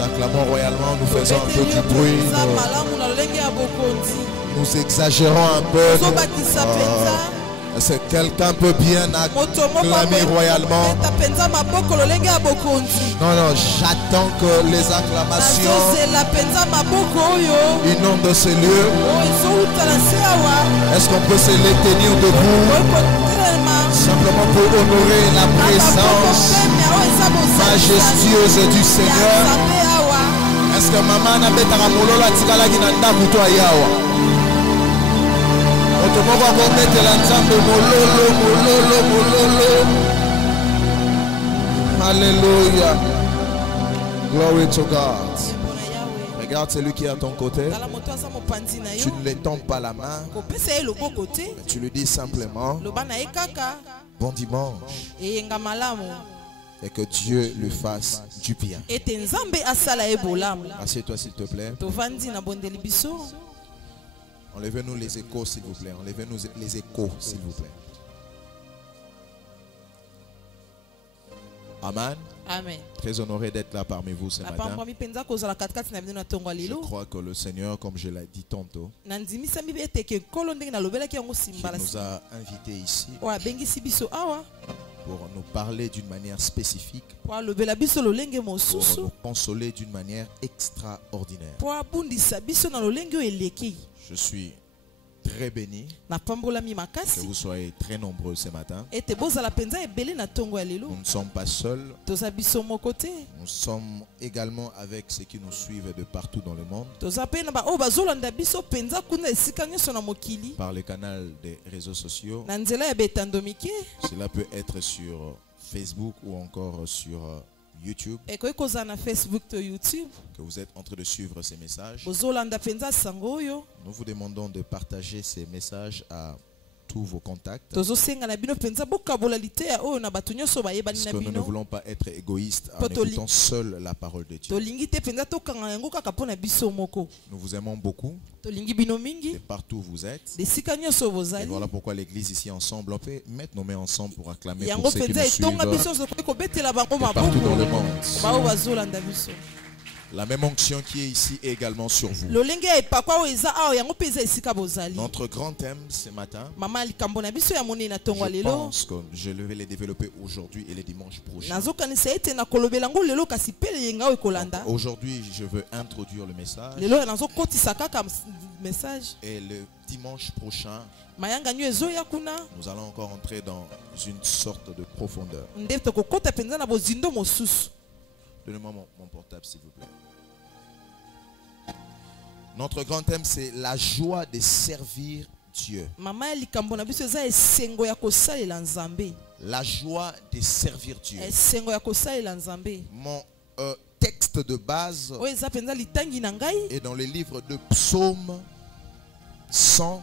acclamons royalement, nous faisons un peu du bruit, nous exagérons un peu. Est-ce que quelqu'un peut bien acclamer royalement? Non, non, j'attends que les acclamations inondent de ce lieu. Est-ce qu'on peut se les tenir debout? Simplement pour honorer la présence majestueuse du Seigneur. Est-ce que maman n'a pas été la tigala qui n'a pas été yawa? Otomoko komete la nzambe mololo mololo mololo. Alléluia. Glory to God. Regarde celui qui est à ton côté. Tu ne lui tends pas la main. Mais tu lui dis simplement bon dimanche. Et que Dieu lui fasse du bien. Assieds-toi s'il te plaît. Enlevez-nous les échos s'il vous plaît. Enlevez-nous les échos s'il vous plaît. Amen. Amen. Très honoré d'être là parmi vous ce matin. Je crois que le Seigneur, comme je l'ai dit tantôt, qui nous a invités ici pour nous parler d'une manière spécifique, pour nous consoler d'une manière extraordinaire. Je suis très béni que vous soyez très nombreux ce matin. Nous ne sommes pas seuls. Nous sommes également avec ceux qui nous suivent de partout dans le monde. Par le canal des réseaux sociaux. Cela peut être sur Facebook ou encore sur YouTube. Que vous êtes en train de suivre ces messages. Nous vous demandons de partager ces messages à tous vos contacts. Parce que nous ne voulons pas être égoïstes en écoutant seul la parole de Dieu. Nous vous aimons beaucoup. Et partout où vous êtes. Et voilà pourquoi l'église ici ensemble, on peut mettre nos mains ensemble pour acclamer pour ceux qui nous suivent partout dans le monde. La même onction qui est ici est également sur vous. Notre grand thème ce matin, je pense que je vais les développer aujourd'hui et les dimanches prochains. Aujourd'hui, je veux introduire le message. Et le dimanche prochain, nous allons encore entrer dans une sorte de profondeur. Donnez-moi mon portable s'il vous plaît. Notre grand thème c'est la joie de servir Dieu. La joie de servir Dieu. Mon texte de base est dans le livre de Psaume 100,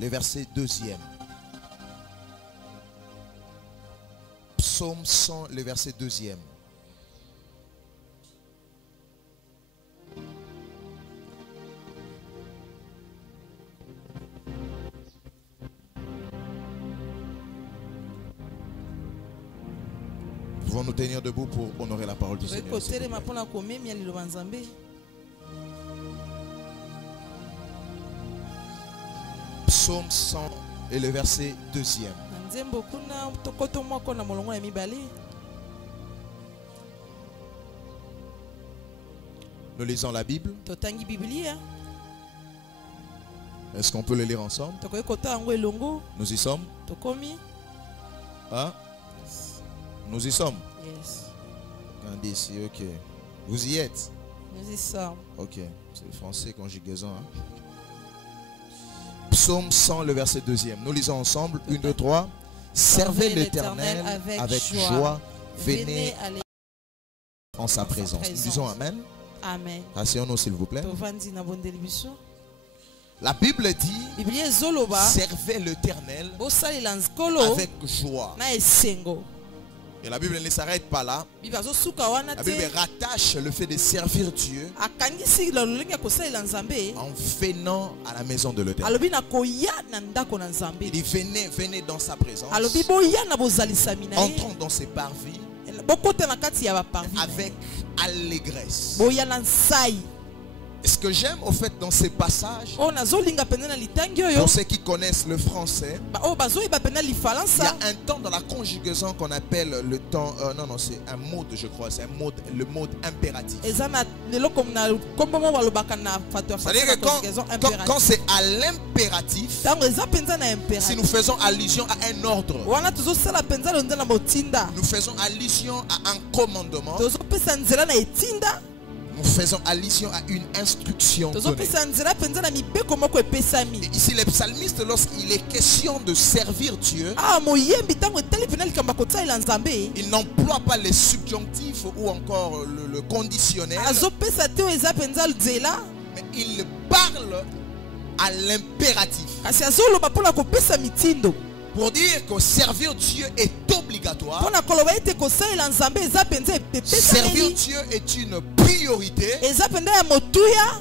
le verset 2e. Psaume 100, le verset 2e. Nous pouvons nous tenir debout pour honorer la parole du Seigneur. Psaume 100 et le verset 2e. Nous lisons la Bible. Est-ce qu'on peut le lire ensemble? Nous y sommes? Hein? Nous y sommes? Yes. Regardez ici, ok. Vous y êtes? Nous y sommes. Ok, c'est le français conjugaison. Hein? Psaume 100, le verset 2e. Nous lisons ensemble. 1, 2, 3. Servez l'Éternel avec joie. Venez en sa présence. Nous disons Amen. Amen. Asseyons-nous s'il vous plaît. La Bible dit servez l'Éternel avec joie. Et la Bible ne s'arrête pas là. La Bible rattache le fait de servir Dieu en venant à la maison de l'Éternel. Il dit venez dans sa présence. Entrons dans ses parvis avec allégresse. Et ce que j'aime au fait dans ces passages, pour ceux qui connaissent le français, il y a un temps dans la conjugaison qu'on appelle le temps, non, c'est un mode, je crois, c'est un mode, le mode impératif. C'est-à-dire que quand c'est à l'impératif, si nous faisons allusion à un ordre, nous faisons allusion à un commandement, nous faisons allusion à une instruction donnée. Et ici, le psalmiste, lorsqu'il est question de servir Dieu, il n'emploie pas les subjonctifs ou encore le conditionnel, mais il parle à l'impératif. Pour dire que servir Dieu est obligatoire. Servir Dieu est une priorité.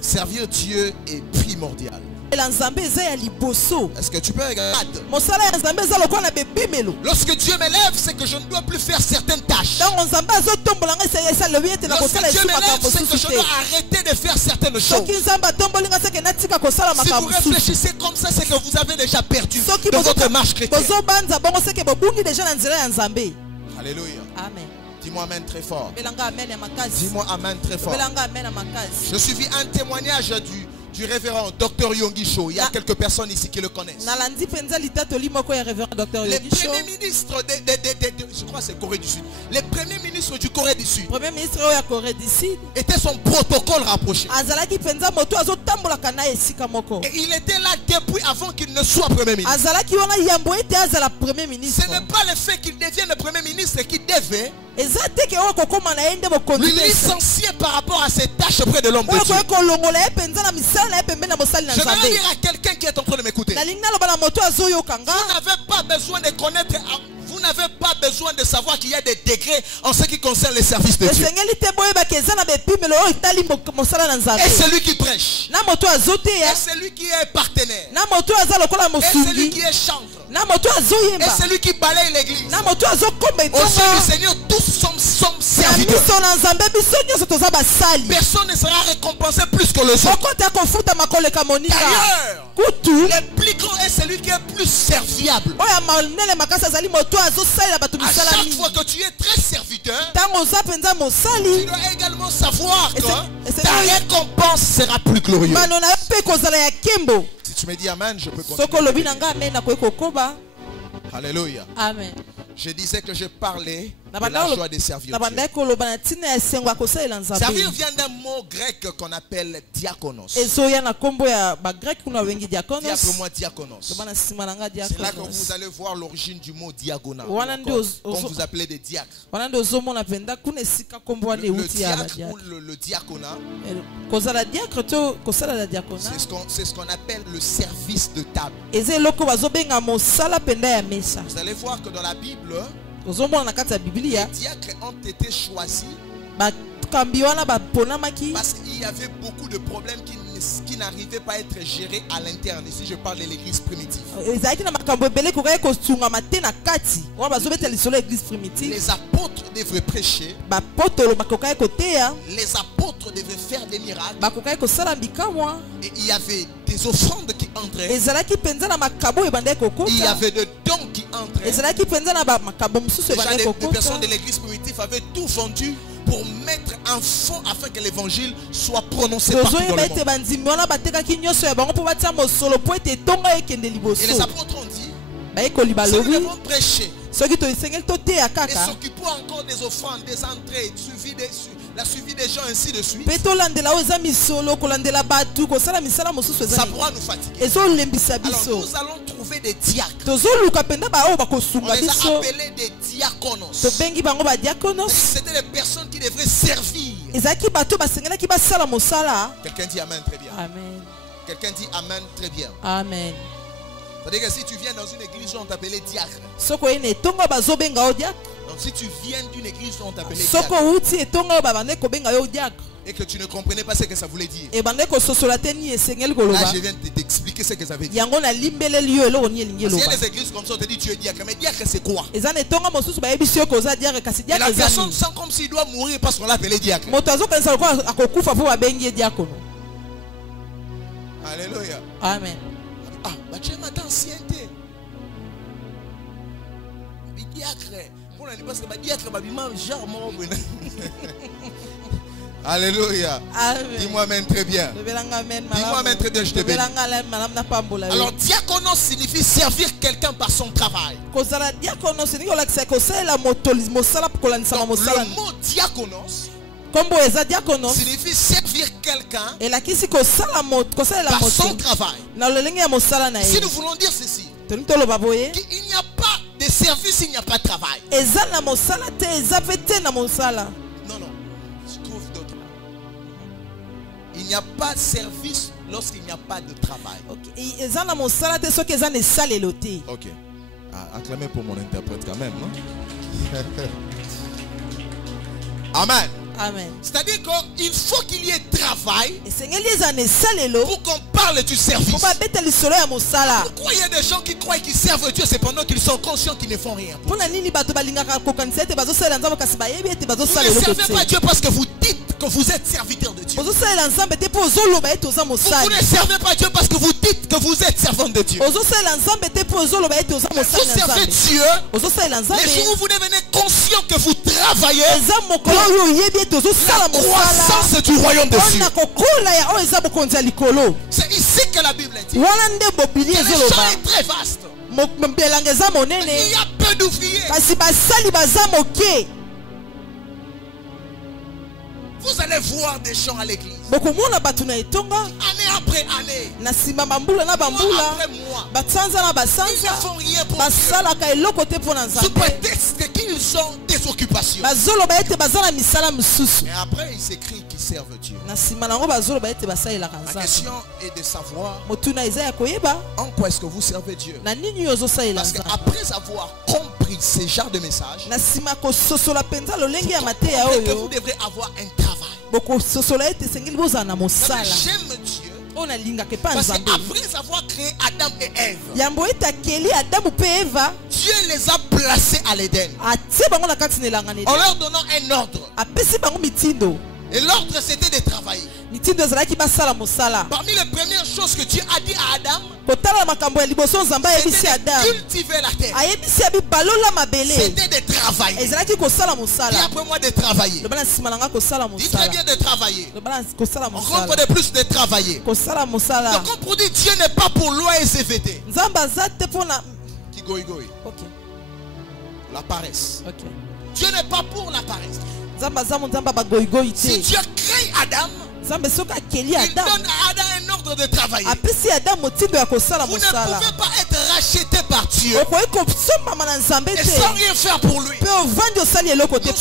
Servir Dieu est primordial. Est-ce que tu peux regarder? Lorsque Dieu m'élève, c'est que je ne dois plus faire certaines tâches. Lorsque Dieu m'élève, c'est que je dois arrêter de faire certaines choses. Si vous réfléchissez comme ça, c'est que vous avez déjà perdu dans votre marche chrétienne. Alléluia. Amen. Dis-moi amen très fort. Dis-moi amen très fort. Je suivis un témoignage du révérend Dr Yonggi Cho. Il y a quelques personnes ici qui le connaissent. Les premiers ministres je crois que c'est Corée du Sud. Les premiers ministres du Corée du Sud était son protocole rapproché. Et il était là depuis avant qu'il ne soit premier ministre. Ce n'est pas le fait qu'il devienne le premier ministre qui devait lui licencier par rapport à ses tâches auprès de l'homme de Dieu. Je vais dire à quelqu'un qui est en train de m'écouter, vous n'avez pas besoin de connaître, vous n'avez pas besoin de savoir qu'il y a des degrés en ce qui concerne les services de Dieu. Et celui qui prêche, et celui qui est partenaire, et celui qui est chantre, et celui qui balaye l'église, au sein du Seigneur, tous sommes serviteurs. Personne ne sera récompensé plus que le autre. D'ailleurs, le plus grand est celui qui est plus serviable. À chaque fois que tu es très serviteur, tu dois également savoir que ta récompense sera plus glorieuse. Si tu me dis amen, je peux continuer. Alléluia. Amen. Je disais que je parlais de la joie de servir Dieu. Servir vient d'un mot grec qu'on appelle diakonos. Dis après moi diakonos. C'est là que vous allez voir l'origine du mot diagonal. Comme vous appelez des diacres. Le diaconat, c'est ce qu'on appelle le service de table. Vous allez voir que dans la Bible, les diacres ont été choisis parce qu'il y avait beaucoup de problèmes qui n'arrivaient pas à être gérés à l'interne. Ici je parle de l'église primitive. Les apôtres devaient prêcher. Les apôtres devaient faire des miracles. Et il y avait des offrandes qui entraient. Il y avait des dons qui entraient. Déjà les personnes de l'église primitive avaient tout vendu pour mettre un fond afin que l'évangile soit prononcé partout dans le monde. Et les apôtres ont dit, si nous devons prêcher et s'occupons encore des offrandes, des entrées, la suivi des gens, ainsi de suite, ça pourra nous fatiguer. Alors nous allons trouver des diacres. On les a appelés des diaconos. C'était les personnes qui devraient servir. Quelqu'un dit amen très bien. Amen. Quelqu'un dit amen très bien. Amen. C'est-à-dire que si tu viens dans une église où on t'appelait diacre, donc si tu viens d'une église où on t'appelait diacre, et que tu ne comprenais pas ce que ça voulait dire, là je viens de t'expliquer appliqué ce que ça veut dire. Parce qu'il y a des églises comme ça, on te dit tu es diacre. Mais diacre c'est quoi? Et la personne sent comme s'il doit mourir parce qu'on l'a appelé diacre. Alléluia. Amen. Ah, bah tu es ma ancienneté. Diacre. Parce que diacre, alléluia. Dis-moi même très bien. Dis-moi même très bien, je te bénis. Alors diaconos signifie servir quelqu'un par son travail. Donc, le mot diaconos signifie servir quelqu'un par son travail. Si nous voulons dire ceci, il n'y a pas de service, il n'y a pas de travail. Non, non. Je trouve d'autres. Il n'y a pas de service lorsqu'il n'y a pas de travail. Ok. Acclamez pour mon interprète quand même, non? Amen. Amen. C'est-à-dire qu'il faut qu'il y ait travail pour qu'on parle du service. Pourquoi il y a des gens qui croient qu'ils servent Dieu cependant qu'ils sont conscients qu'ils ne font rien? Vous ne servez pas Dieu parce que vous dites que vous êtes serviteur de Dieu. Vous ne servez pas Dieu parce que vous dites que vous êtes servant de Dieu. Vous servez Dieu les jours où vous devenez conscient que vous travaillez la croissance du royaume de Dieu. C'est ici que la Bible dit. Le champ est très vaste. Il y a peu d'ouvriers. Vous allez voir des gens à l'église. Année après année. Mois après mois. Ils ne font rien pour Dieu. Sous prétexte qu'ils ont des occupations. Et après ils s'écrivent qu'ils servent Dieu. La question est de savoir en quoi est-ce que vous servez Dieu. Parce qu'après avoir compris ce genre de message, que vous devrez avoir un travail. J'aime Dieu parce qu'après avoir créé Adam et Ève, Dieu les a placés à l'Éden en leur donnant un ordre. Et l'ordre c'était de travailler. Parmi les premières choses que Dieu a dit à Adam, c'était de cultiver la terre. C'était de travailler. Dis après moi de travailler. Dis très bien de travailler. Encore de plus de travailler. Donc on pour dire Dieu n'est pas pour loi et CVT. Qui goï. La paresse. Dieu n'est pas pour la paresse. Si Dieu crée Adam, il donne à Adam un ordre de travailler. Vous ne pouvez pas être racheté par Dieu et sans rien faire pour lui. Nous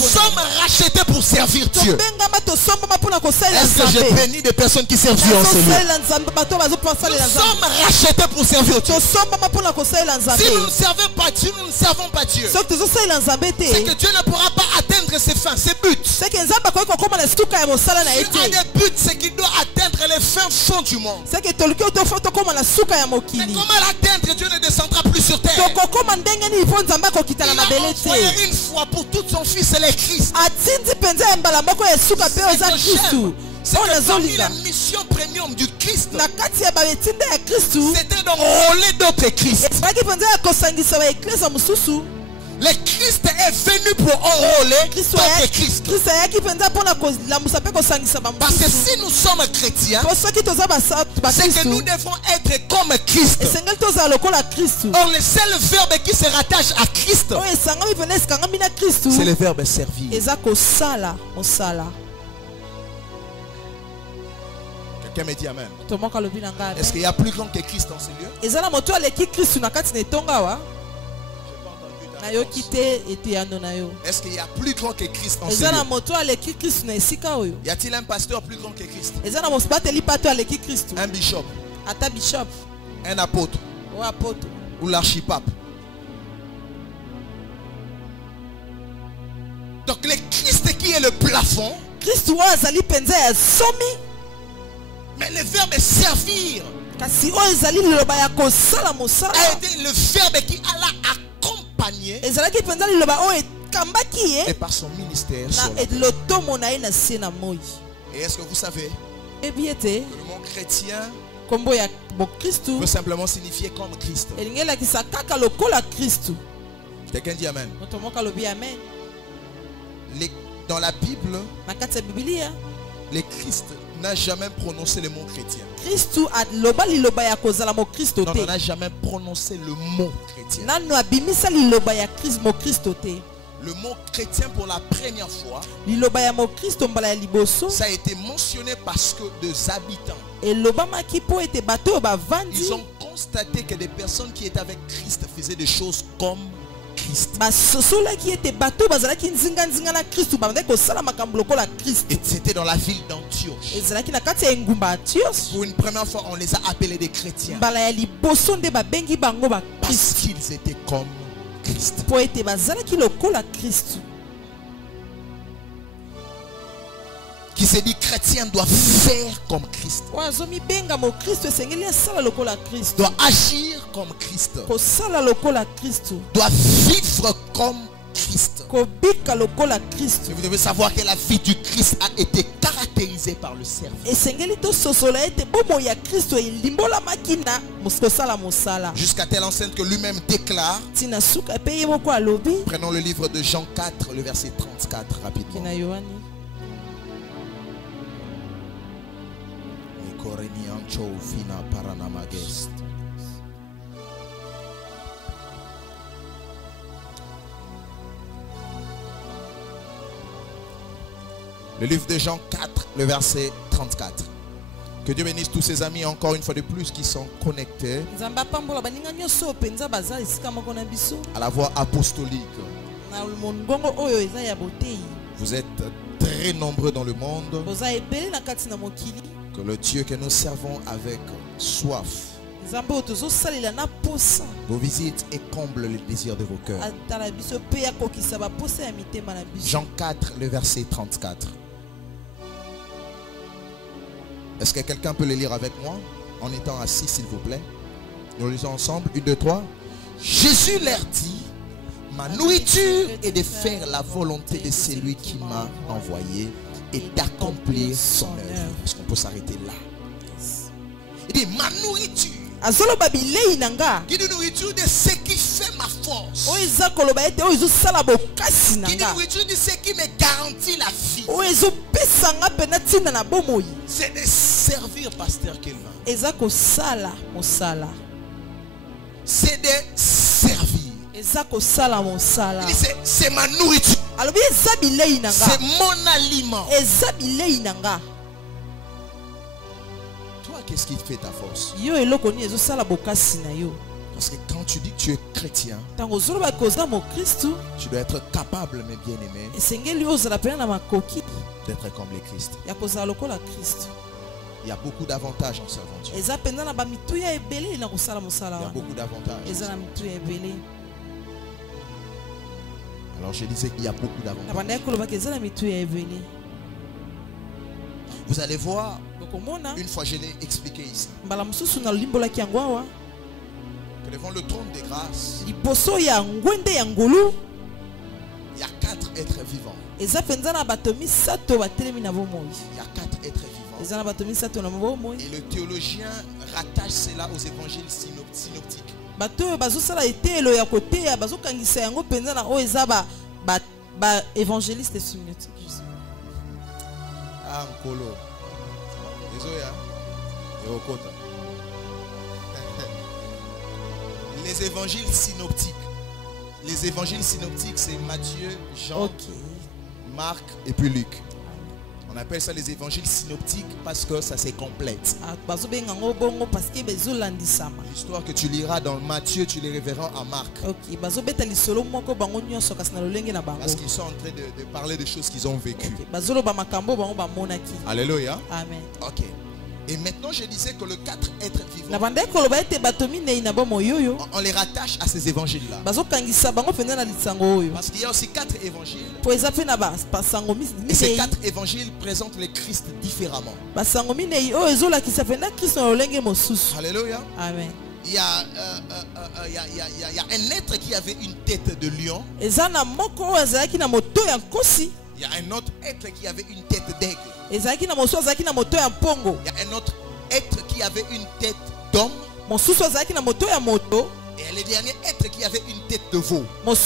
sommes rachetés pour servir Dieu. Est-ce que j'ai béni des personnes qui servent Dieu en ce lieu? Nous sommes rachetés pour servir Dieu. Si nous ne servons pas Dieu, nous ne servons pas Dieu. C'est que Dieu ne pourra pas atteindre ses fins, ses buts. Dieu a des buts, c'est qu'il doit atteindre les fins fonds du monde. Mais comment l'atteindre? Dieu ne descendra plus sur terre. Il a envoyé une fois pour tout son fils, c'est le Christ. C'est que parmi la mission premium du Christ, c'était d'enrôler d'autres Christ. Le Christ est venu pour enrôler d'autres Christ. Parce que si nous sommes chrétiens, c'est que nous devons être comme Christ. Or le seul verbe qui se rattache à Christ, c'est le verbe servir. Quelqu'un me dit amen. Est-ce qu'il y a plus grand que Christ dans ce lieu? Est-ce qu'il y a plus grand que Christ en ce lieu? Y a-t-il un pasteur plus grand que Christ? Un bishop? Un apôtre? Ou l'archipape? Donc le Christ qui est le plafond, mais le verbe servir a été le verbe qui Allah accompagné et par son ministère sur la terre. Et est-ce que vous savez que le mot chrétien peut simplement signifier comme Christ? Quelqu'un dit Amen. Dans la Bible, le Christ n'a jamais prononcé le mot chrétien. Non, on n'a jamais prononcé le mot chrétien. Le mot chrétien pour la première fois, ça a été mentionné parce que des habitants, ils ont constaté que des personnes qui étaient avec Christ faisaient des choses comme Christ. Et c'était dans la ville d'Antioche. Pour une première fois, on les a appelés des chrétiens parce qu'ils étaient comme Christ. Qui s'est dit chrétien doit faire comme Christ, doit agir comme Christ, doit vivre comme Christ. Et vous devez savoir que la vie du Christ a été caractérisée par le service. Jusqu'à telle enceinte que lui-même déclare. Prenons le livre de Jean 4, le verset 34 rapidement. Le livre de Jean 4, le verset 34. Que Dieu bénisse tous ses amis encore une fois de plus qui sont connectés à la voix apostolique. Vous êtes très nombreux dans le monde. Que le Dieu que nous servons avec soif vous visite et comble les désirs de vos cœurs. Jean 4, le verset 34. Est-ce que quelqu'un peut le lire avec moi en étant assis, s'il vous plaît? Nous lisons ensemble. 1, 2, 3. Jésus leur dit: ma nourriture est de faire la volonté de celui qui m'a envoyé et d'accomplir son œuvre. Est-ce qu'on peut s'arrêter là? Il dit ma nourriture. Qui dit nourriture de ce qui fait ma force. Qui dit nourriture de ce qui me garantit la vie. C'est de servir, pasteur Kelvin. C'est de servir. C'est ma nourriture. C'est mon aliment. Toi, qu'est-ce qui fait ta force? Parce que quand tu dis que tu es chrétien, tu dois être capable, mes bien-aimés, d'être comme les Christ. Il y a beaucoup d'avantages en servant Dieu. Il y a beaucoup d'avantages. Alors je disais qu'il y a beaucoup d'avantages. Vous allez voir, une fois je l'ai expliqué ici, que devant le trône de grâce, il y a 4 êtres vivants. Il y a 4 êtres vivants. Et le théologien rattache cela aux évangiles synoptiques. Ah, Nkolo. Les évangiles synoptiques. Les évangiles synoptiques, c'est Matthieu, Jean, Marc et puis Luc. On appelle ça les évangiles synoptiques parce que ça se complète. L'histoire que tu liras dans Matthieu, tu les reverras à Marc. Parce qu'ils sont en train de parler de choses qu'ils ont vécues. Alléluia. Amen. Ok. Et maintenant je disais que les 4 êtres vivants, on les rattache à ces évangiles-là. Parce qu'il y a aussi 4 évangiles. Et ces 4 évangiles présentent le Christ différemment. Alléluia. Amen. Il y a un être qui avait une tête de lion. Il y a un autre être qui avait une tête d'aigle. Il y a un autre être qui avait une tête d'homme. Et le dernier être qui avait une tête de veau. Donc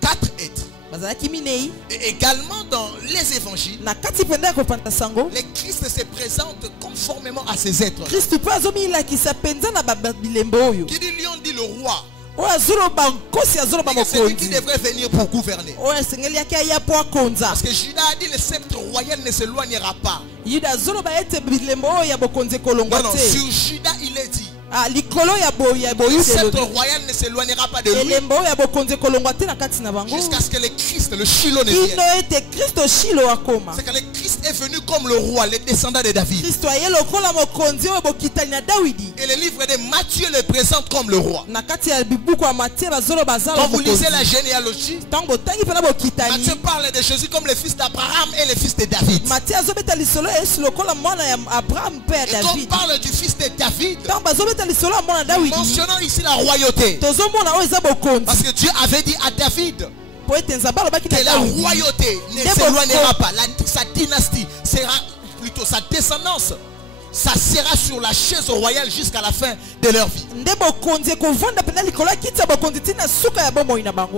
4 êtres. Et également dans les évangiles, le Christ se présente conformément à ces êtres. Qui dit lion dit le roi. C'est lui qui devrait venir pour gouverner. Parce que Judas a dit le sceptre royal ne s'éloignera pas. Non, sur Judas il est dit le sceptre royal ne s'éloignera pas de lui jusqu'à ce que le Christ, le Shiloh, ne vienne. C'est que le Christ est venu comme le roi, le descendant de David. Et le livre de Matthieu le présente comme le roi. Quand vous lisez la généalogie, Matthieu parle de Jésus comme le fils d'Abraham et le fils de David. Et quand on parle du fils de David, mentionnons ici la royauté. Parce que Dieu avait dit à David que la royauté ne s'éloignera pas. Sa dynastie sera, plutôt sa descendance, ça sera sur la chaise royale jusqu'à la fin de leur vie.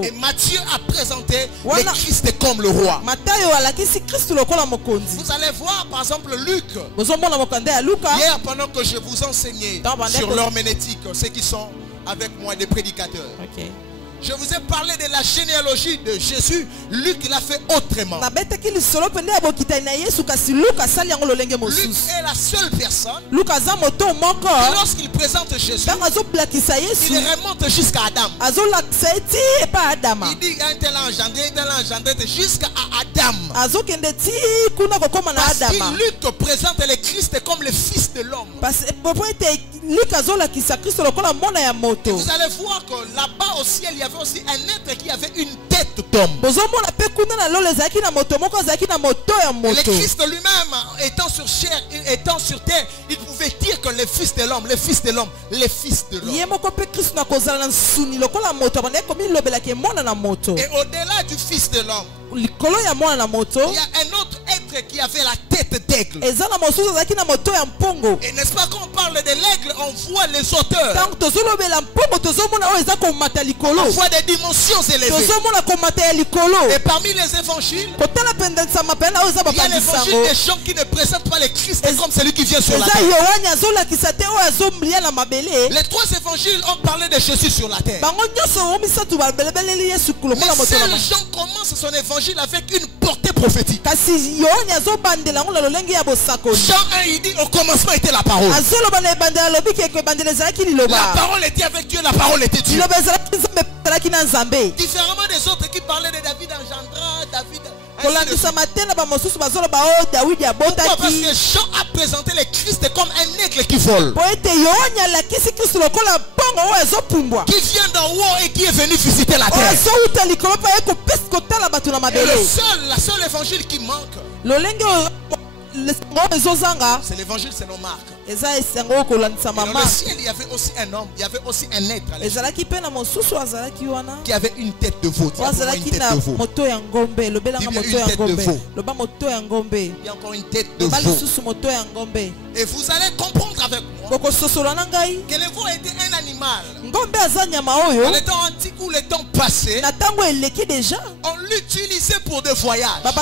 Et Matthieu a présenté le Christ comme le roi. Vous allez voir par exemple Luc. Hier pendant que je vous enseignais sur l'herméneutique, ceux qui sont avec moi des prédicateurs. Je vous ai parlé de la généalogie de Jésus. Luc l'a fait autrement. Luc est la seule personne que lorsqu'il présente Jésus, il remonte jusqu'à Adam. Il dit un tel engendré jusqu'à Adam. Parce que Luc présente le Christ comme le fils de l'homme. Et vous allez voir que là-bas au ciel, il y avait aussi un être qui avait une tête d'homme. Et le Christ lui-même, étant sur chair, étant sur terre, il pouvait dire que le fils de l'homme, le fils de l'homme, le fils de l'homme. Et au-delà du fils de l'homme, il y a un autre être qui avait la tête d'aigle. Et n'est-ce pas quand on parle de l'aigle, on voit les auteurs. On voit des dimensions élevées. Et parmi les évangiles, il y a l'évangile des gens qui ne présentent pas le Christ comme celui qui vient sur la terre. Les 3 évangiles ont parlé de Jésus sur la terre. Mais seul Jean commence son évangile avec une portée prophétique. Jean 1, il dit au commencement était la parole. La parole était avec Dieu, la parole était Dieu. Différemment des autres qui parlaient de David engendra, David. Pourquoi? Parce que Jean a présenté le Christ comme un aigle qui vole, qui vient d'en haut et qui est venu visiter la terre. Et la seule évangile qui manque, c'est l'évangile selon Marc. Et dans le ciel, il y avait aussi un homme, il y avait aussi un être qui avait une tête de veau. Il y a encore une tête de veau. Et vous allez comprendre avec moi que le veau était un animal. Dans le temps antique ou le temps passé, on l'utilisait pour des voyages. On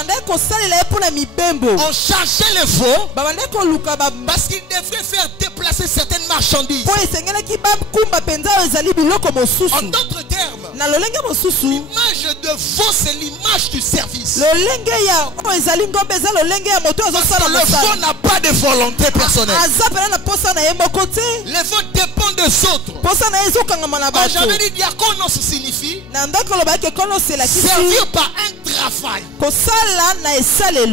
chargeait le veau parce qu'il devait faire déplacer certaines marchandises. En d'autres termes, l'image de veau, c'est l'image du service. Parce que le veau n'a pas de volonté personnelle. Le veau dépend des autres. Ah, j'avais dit diaconos signifie servir par un travail.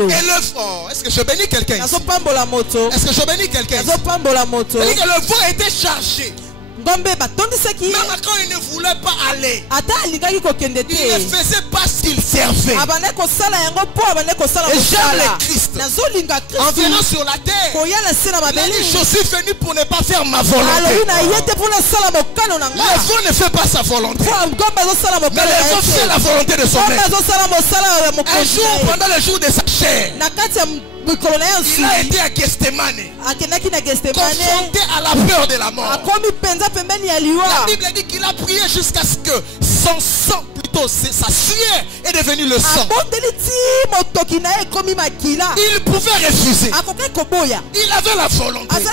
Et est-ce que je bénis quelqu'un ici? Est-ce que je bénis quelqu'un ici? C'est-à-dire que le vent était chargé. Même quand il ne voulait pas aller, il ne faisait pas ce qu'il servait. Et j'aime le Christ. En venant sur la terre, il a dit, je suis venu pour ne pas faire ma volonté. Le vent ne fait pas sa volonté, mais le vent fait la volonté de son maître. Un jour, pendant le jour de sa chair, il a été à Gethsemane, confronté à la peur de la mort. La Bible dit qu'il a prié jusqu'à ce que son sang, plutôt sa sueur, est devenu le sang. Il pouvait refuser. Il avait la volonté. Il a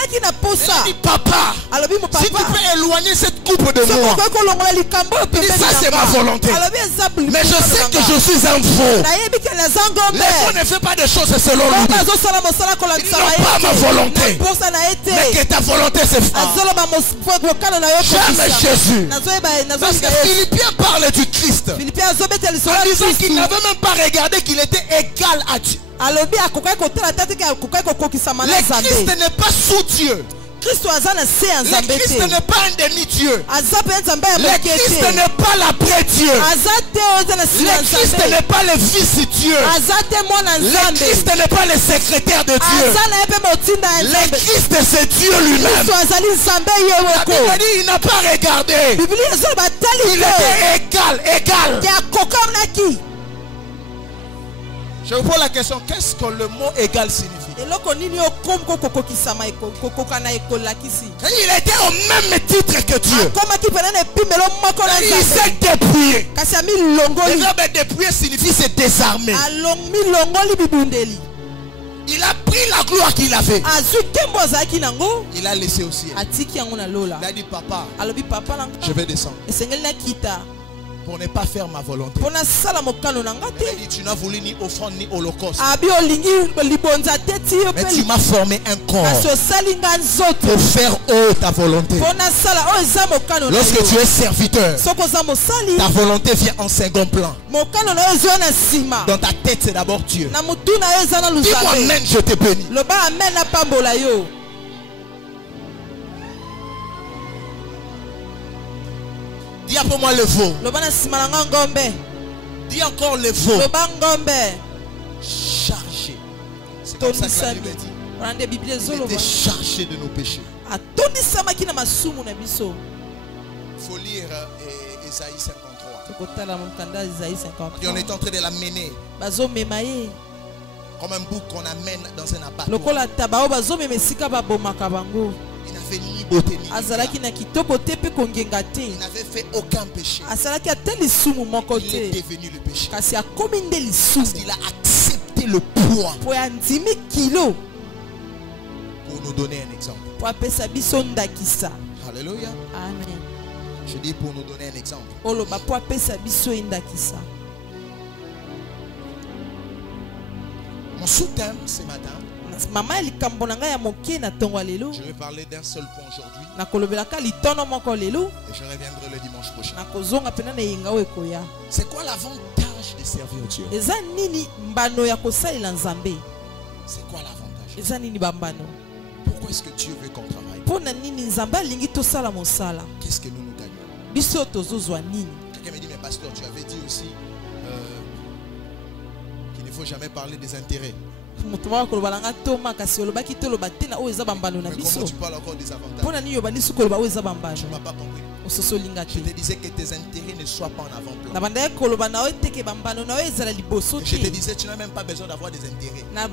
dit, papa, si tu peux éloigner cette coupe de moi. Il dit, ça c'est ma volonté. Mais je sais que je suis un faux. Le faux ne fait pas de choses selon lui. Il dit, non pas ma volonté, mais que ta volonté se fasse. J'aime Jésus. Parce que Philippiens parle du Christ, en disant qu'il n'avait même pas regardé qu'il était égal à Dieu. Le Christ n'est pas sous Dieu. Le Christ n'est pas un demi-dieu. Le Christ n'est pas l'après-dieu. Le Christ n'est pas le fils-dieu. Le Christ n'est pas le secrétaire de Dieu. Le Christ c'est Dieu lui-même. La Bible dit il n'a pas regardé. Il était égal. Je vous pose la question, qu'est-ce que le mot égal signifie? Il était au même titre que Dieu. Il s'est dépouillé. Le verbe dépouiller signifie se désarmer. Il a pris la gloire qu'il avait. Il a laissé au ciel. Il a dit, papa, je vais descendre pour ne pas faire ma volonté. Il a dit, tu n'as voulu ni offrande ni holocauste, mais tu m'as formé un corps pour faire ta volonté. Lorsque tu es serviteur, ta volonté vient en second plan. Dans ta tête c'est d'abord Dieu. Dis-moi amen, je te bénis. Dis après moi le veau. Dis encore le veau. Chargé. C'est comme ça que la Bible dit. Il était chargé de nos péchés. Il faut lire Ésaïe 53. Et on est en train de l'amener comme un bouc qu'on amène dans un abattoir. Il n'avait ni beauté ni il n'avait fait aucun péché. Il est devenu le péché. Parce qu'il a accepté le poids pour nous donner un exemple. Alléluia. Amen. Je dis pour nous donner un exemple. Mon sous-thème ce matin, je vais parler d'un seul point aujourd'hui. Et je reviendrai le dimanche prochain. C'est quoi l'avantage de servir Dieu? C'est quoi l'avantage? Pourquoi est-ce que Dieu veut qu'on travaille? Qu'est-ce que nous gagnons? Quelqu'un me dit, mais pasteur, tu avais dit aussi qu'il ne faut jamais parler des intérêts. Mais comment tu parles encore des avantages? Je ne m'as pas compris. Je te disais que tes intérêts ne soient pas en avant-plan. Je te disais tu n'as même pas besoin d'avoir des intérêts. Parce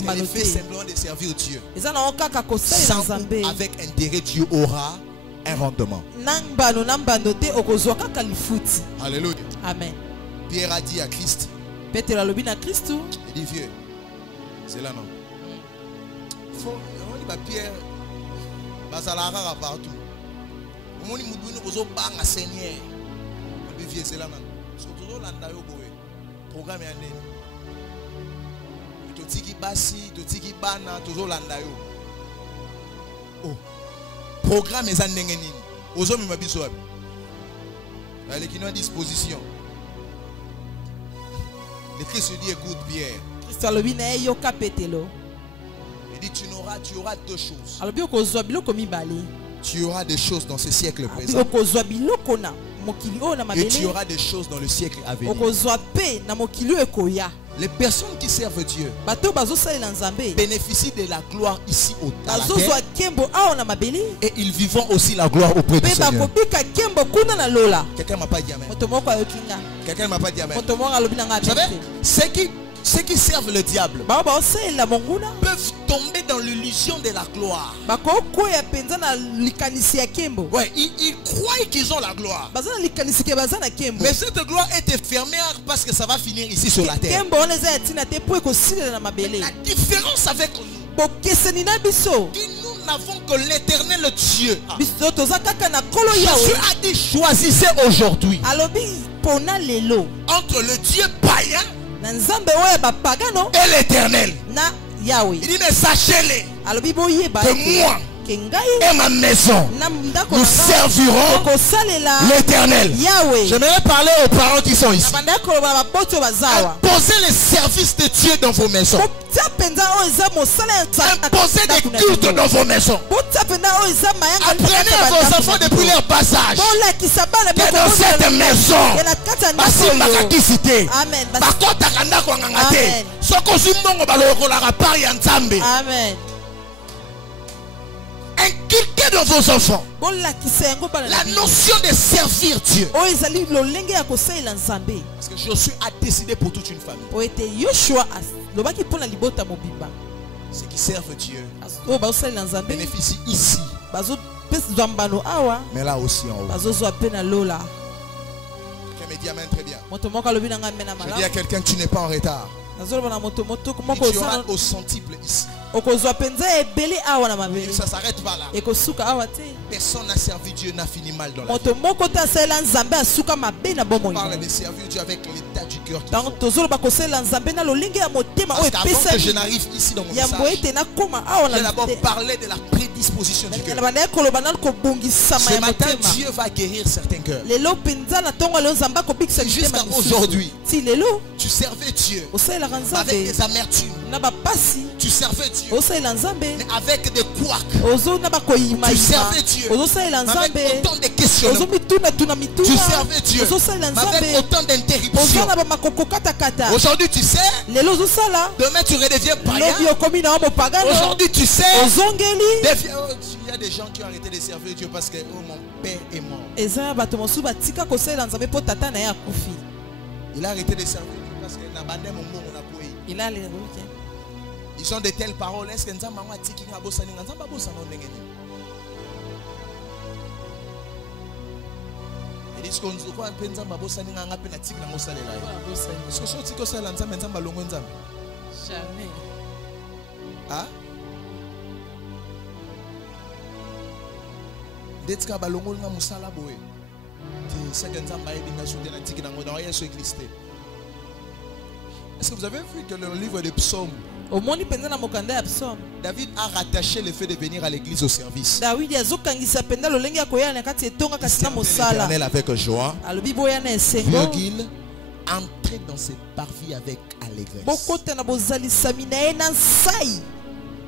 que l'effet semblant de servir Dieu, sans avec intérêt, Dieu aura un rendement. Alléluia. Amen. Pierre a dit à Christ, il dit vieux, c'est là non. On dit Pierre, basalara partout. On dit moudouino bozo banga Seigneur. On dit vieux c'est là non. Surtout landa yo boé. Programme ya nene. Totiki basi, totiki bana, toujours landa yo. Oh. programme et zanengeni. Aux hommes mabiso. Les qui à disposition. Le Christ se dit écoute Pierre. Il dit tu auras deux choses. Tu auras des choses dans ce siècle présent. Et tu auras des choses dans le siècle à venir. Les personnes qui servent Dieu bénéficient de la gloire ici au terre. Et ils vivront aussi la gloire auprès du Seigneur. Quelqu'un m'a pas dit amen. Quelqu'un m'a pas dit amen. Vous savez, ceux qui servent le diable peuvent tomber dans l'illusion de la gloire. Ouais, ils croient qu'ils ont la gloire. Mais cette gloire est éphémère parce que ça va finir ici sur la terre. La différence avec nous, nous n'avons que l'éternel Dieu. Jésus a dit choisissez aujourd'hui entre le Dieu païen et l'éternel. Il dit mais sachez-le que moi et ma maison nous servirons l'éternel. J'aimerais parler aux parents qui sont ici. Imposez les services de Dieu dans vos maisons. Imposez des cultes dans vos maisons. Apprenez à vos enfants depuis leur bas âge que dans cette maison, amen. Inculquez dans vos enfants la notion de servir Dieu. Parce que Josué a décidé pour toute une famille. Ceux qui servent Dieu bénéficient ici, mais là aussi en haut. Quelqu'un me dit amen très bien. Je dis à quelqu'un que tu n'es pas en retard. Et tu auras au centuple ici. Ça ne s'arrête pas là. Personne n'a servi Dieu, n'a fini mal dans la vie. On parle de servir Dieu avec l'état du cœur qu'il faut. Parce qu'avant que je n'arrive ici dans mon message, j'ai d'abord parlé de la prédisposition du cœur. Ce matin, Dieu va guérir certains cœurs. Jusqu'à aujourd'hui, tu servais Dieu avec des amertumes. Tu servais Dieu mais avec des couacs. Tu servais Dieu avec autant de questionnements. Tu servais Dieu avec autant d'interruptions. Aujourd'hui tu sais, demain tu redeviens païen. Aujourd'hui tu sais, il y a des gens qui ont arrêté de servir Dieu parce que oh, mon père est mort. Il a arrêté de servir Dieu parce que il a les ils ont de telles paroles. Est-ce que nous avons dit qu'il y a des choses qui sont est-ce que vous avez vu que le livre des psaumes, David a rattaché le fait de venir à l'église au service. Il servait l'Éternel avec joie, virgule, entrer dans ses parvis avec allégresse.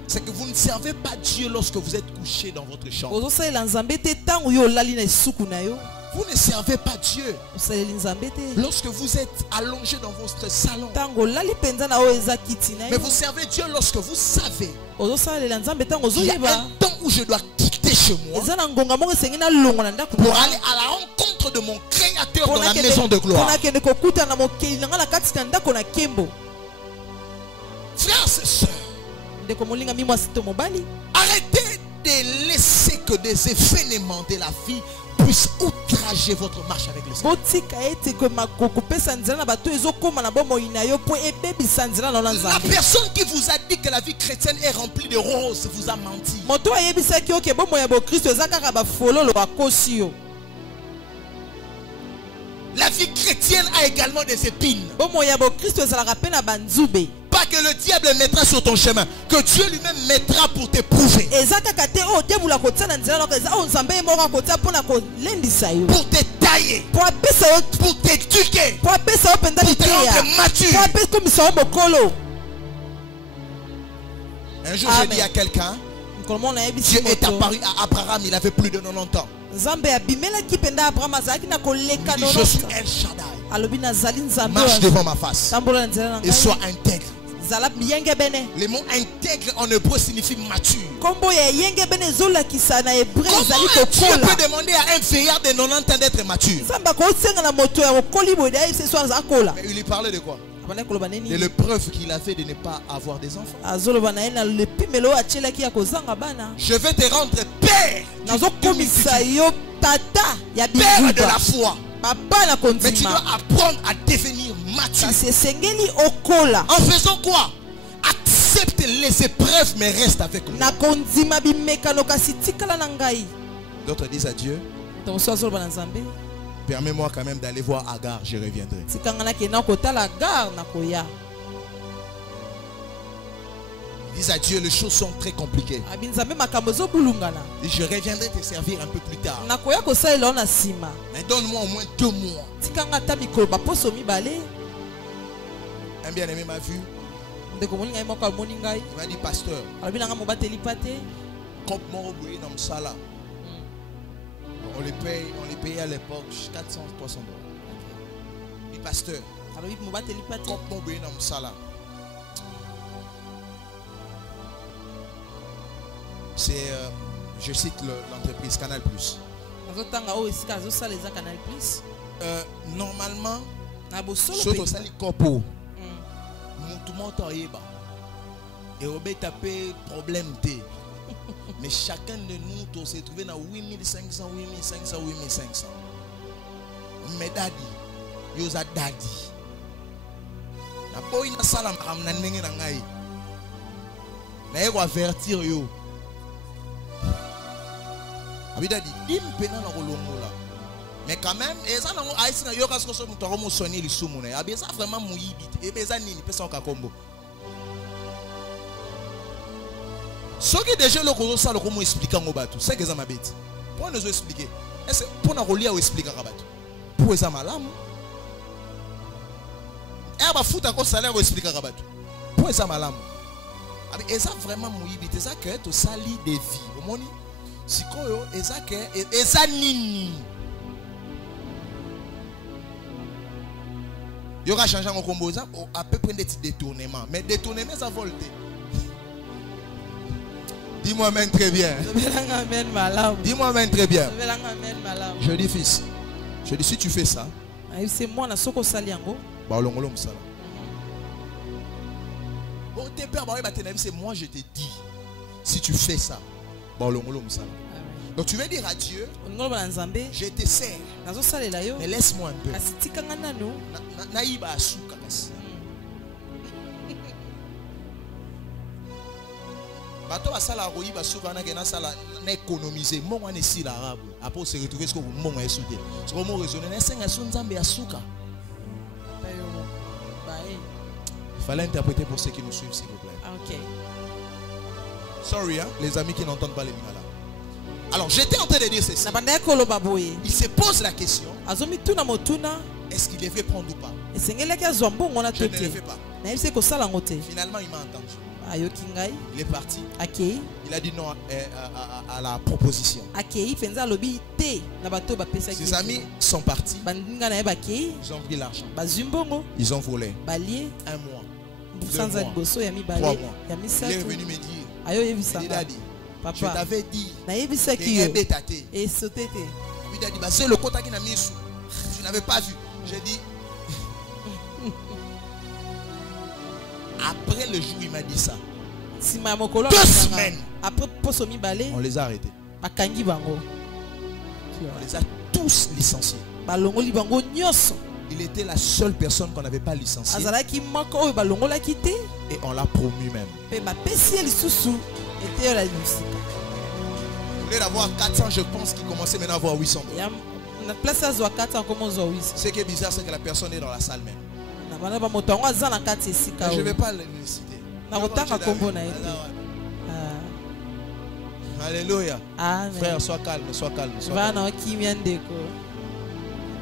C'est que vous ne servez pas Dieu lorsque vous êtes couché dans votre chambre. Vous ne servez pas Dieu lorsque vous êtes allongé dans votre salon. Mais vous servez Dieu lorsque vous savez il y a un temps où je dois quitter chez moi pour aller à la rencontre de mon Créateur dans la maison de gloire. Frères et sœurs, arrêtez de laisser que des événements de la vie puisse outrager votre marche avec le Seigneur. La personne qui vous a dit que la vie chrétienne est remplie de roses vous a menti. La vie chrétienne a également des épines. Pas pas que le diable mettra sur ton chemin, que Dieu lui-même mettra pour t'éprouver. Pour te tailler, pour t'éduquer, pour te rendre mature. Un jour, j'ai dit à quelqu'un, Dieu est apparu à Abraham, il avait plus de 90 ans. Il dit, je suis El Shaddai. Marche devant ma face et sois intègre. Le mot intègre en hébreu signifie mature. Comment Dieu peut demander à un vieillard de 90 ans d'être mature? Mais il lui parlait de quoi? De l'épreuve qu'il a fait de ne pas avoir des enfants. Je vais te rendre père de la foi. Mais tu dois apprendre à devenir mature. En faisant quoi? Accepte les épreuves mais reste avec moi. D'autres disent à Dieu, permets-moi quand même d'aller voir Agar, je reviendrai. Ils disent à Dieu, les choses sont très compliquées. Et je reviendrai te servir un peu plus tard. Mais donne-moi au moins 2 mois. Un bien-aimé m'a vu. Il m'a dit, pasteur, on les paye à l'époque 400, 300 $. Il dit, pasteur, c'est, je cite l'entreprise Canal+. Normalement, et au tapé problème T. Mais chacun de nous doit se trouver dans 8500, 8500, 8500. Mais daddy, yosa daddy. Na boy na salam ram na ndenge na ngai. Na yego avertir yo. Abi daddy, impena na kolongola. Mais quand même, eza na aisi na yoka skoso mutoro mo soigner li sumune. Abi eza vraiment muyibi. Eza nini pesa ka kombo. Ce qui est déjà le cause ça le comment expliquer en bateau c'est que ça m'a bête pour nous expliquer est-ce pour nous relire ou expliquer à bateau pour ça malam et ba foot encore salaire ou expliquer à bateau pour ça malam abi est ça vraiment moyibi c'est ça que to sali des vies au moni sikoyo est ça que est ça nini il y aura changé en combo ça à peu près des détournements mais détournements ça volte. Dis-moi amen très bien. Dis-moi amen très bien. Je dis fils. Je dis si tu fais ça. C'est moi na soko sali yango. Ba olongolo musala. Bon tes pères ba c'est moi je te dis. Si tu fais ça. Ba olongolo musala. Donc tu veux dire à Dieu, je te sers. Mais laisse-moi un peu. Naïba asuka kasi. Bato basala royiba souvent na kena sala na économiser mon wana si l'arabe après se retrouver ce que mon est soudé ce que mon raisonner na senga sonzambe asuka. Il fallait interpréter pour ceux qui nous suivent s'il vous plaît. OK. Sorry hein, les amis qui n'entendent pas les lingala. Alors j'étais en train de dire ceci. Il se pose la question. Est-ce qu'il devrait prendre ou pas? Je ne le fais pas. Finalement il m'a entendu. Il est parti. Il a dit non à la proposition. Ses amis sont partis. Ils ont pris l'argent. Ils ont volé. 1 mois. 2 mois. 3 mois. Il est revenu me dire, il a dit, je t'avais dit qu'il y a des tâtés. Il a dit, c'est le quota qui n'a mis sous. Je n'avais pas vu. J'ai dit, après le jour, il m'a dit ça. 2 semaines. On les a arrêtés. On les a tous licenciés. Il était la seule personne qu'on n'avait pas licenciée. Et on l'a promu même. Au lieu d'avoir 400, je pense qu'il commençait maintenant à avoir 800. Ce qui est bizarre, c'est que la personne est dans la salle même. Je ne vais pas le citer. Alléluia. Amen. Frère, sois calme, sois calme.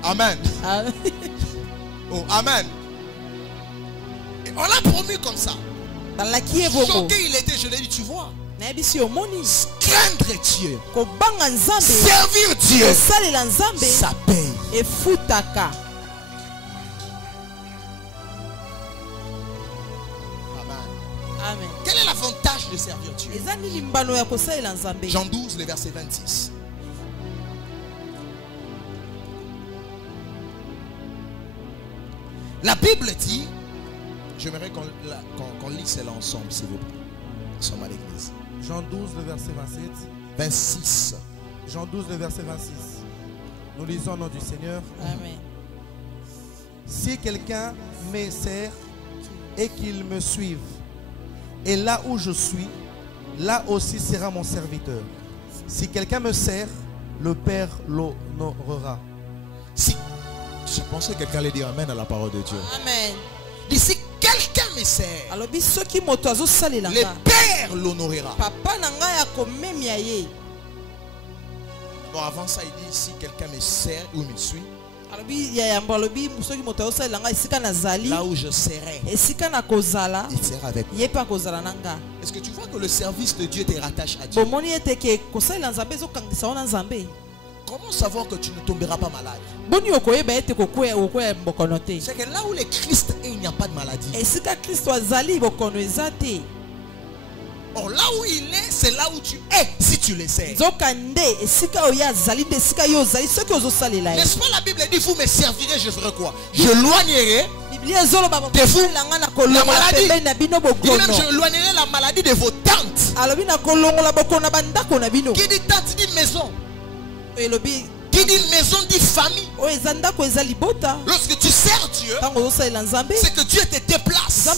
Amen. Oh, amen. Et on l'a promu comme ça. Choqué il était, je l'ai dit, tu vois. Craindre Dieu, servir Dieu, ça paye. Amen. Quel est l'avantage de servir Dieu? Jean 12, le verset 26. La Bible dit, j'aimerais qu'on lise cela ensemble, s'il vous plaît. Nous sommes à l'église. Jean 12, le verset 27. 26. Jean 12, le verset 26. Nous lisons au nom du Seigneur. Amen. Si quelqu'un me sert et qu'il me suive, et là où je suis, là aussi sera mon serviteur. Si quelqu'un me sert, le Père l'honorera. Si, je pensais que quelqu'un allait dire Amen à la parole de Dieu. Amen. Si quelqu'un me sert, le Père l'honorera. Bon, avant ça, il dit si quelqu'un me sert ou me suit, là où je serai, il sera avec moi. Est-ce que tu vois que le service de Dieu te rattache à Dieu? Comment savoir que tu ne tomberas pas malade? C'est que là où le Christ est, il n'y a pas de maladie. Or là où il est, c'est là où tu es si tu le sais. N'est-ce pas, la Bible dit vous me servirez, je ferai quoi? Je loignerai de vous la maladie. Il dit même je loignerai la maladie de vos tantes. Qui dit tante dit maison. Qui dit maison dit famille. Lorsque tu sers Dieu, c'est que Dieu te déplace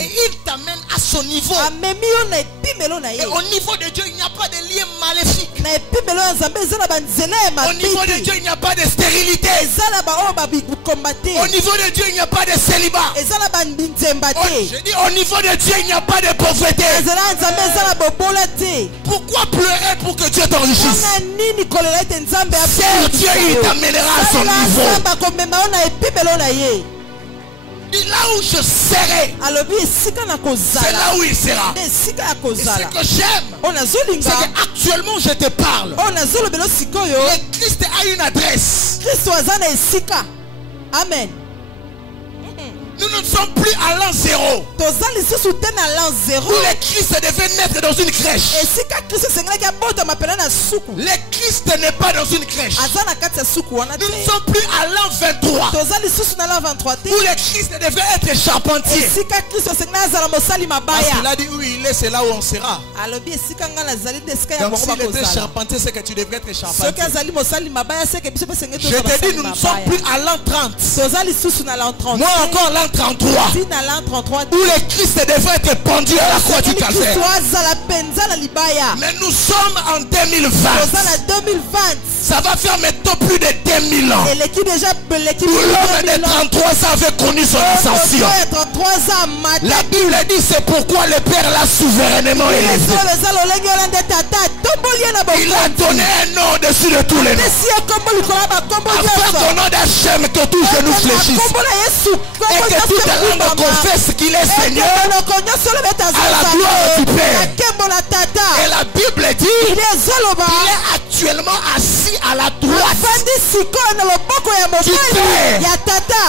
et il t'amène à son niveau. Et au niveau de Dieu, il n'y a pas de lien maléfique. Au niveau de Dieu, il n'y a pas de stérilité. Au niveau de Dieu, il n'y a pas de célibat. Je dis au niveau de Dieu, il n'y a pas de pauvreté. Pourquoi pleurer pour que Dieu t'enrichisse? Sers Dieu, il t'amènera à son niveau. Et là où je serai, c'est là où il sera. Et ce que j'aime, c'est qu'actuellement je te parle, le Christ a une adresse. Amen. Nous ne sommes plus à l'an zéro. Où le Christ devait naître dans une crèche. Le Christ n'est pas dans une crèche. Nous ne sommes plus à l'an 23. Où le Christ devait être charpentier. Parce qu'il a dit où il est, c'est là où on sera. Donc s'il était charpentier, c'est que tu devrais être charpentier. Je te dis, nous ne sommes plus à l'an 30. Moi encore l'an 33, où le Christ devrait être pendu à la croix du calvaire. Mais nous sommes en 2020. Ça va faire maintenant plus de 2000 ans. Où l'homme de 33 ans avait connu son ascension. La Bible dit c'est pourquoi le Père l'a souverainement élevé. Il a donné un nom au-dessus de tous les noms. Afin qu'au nom d'Hachem que tout genou fléchisse. Et que toute langue confesse qu'il est Seigneur à la gloire du Père. Et la Bible dit qu'il est actuellement assis à la droite du Père.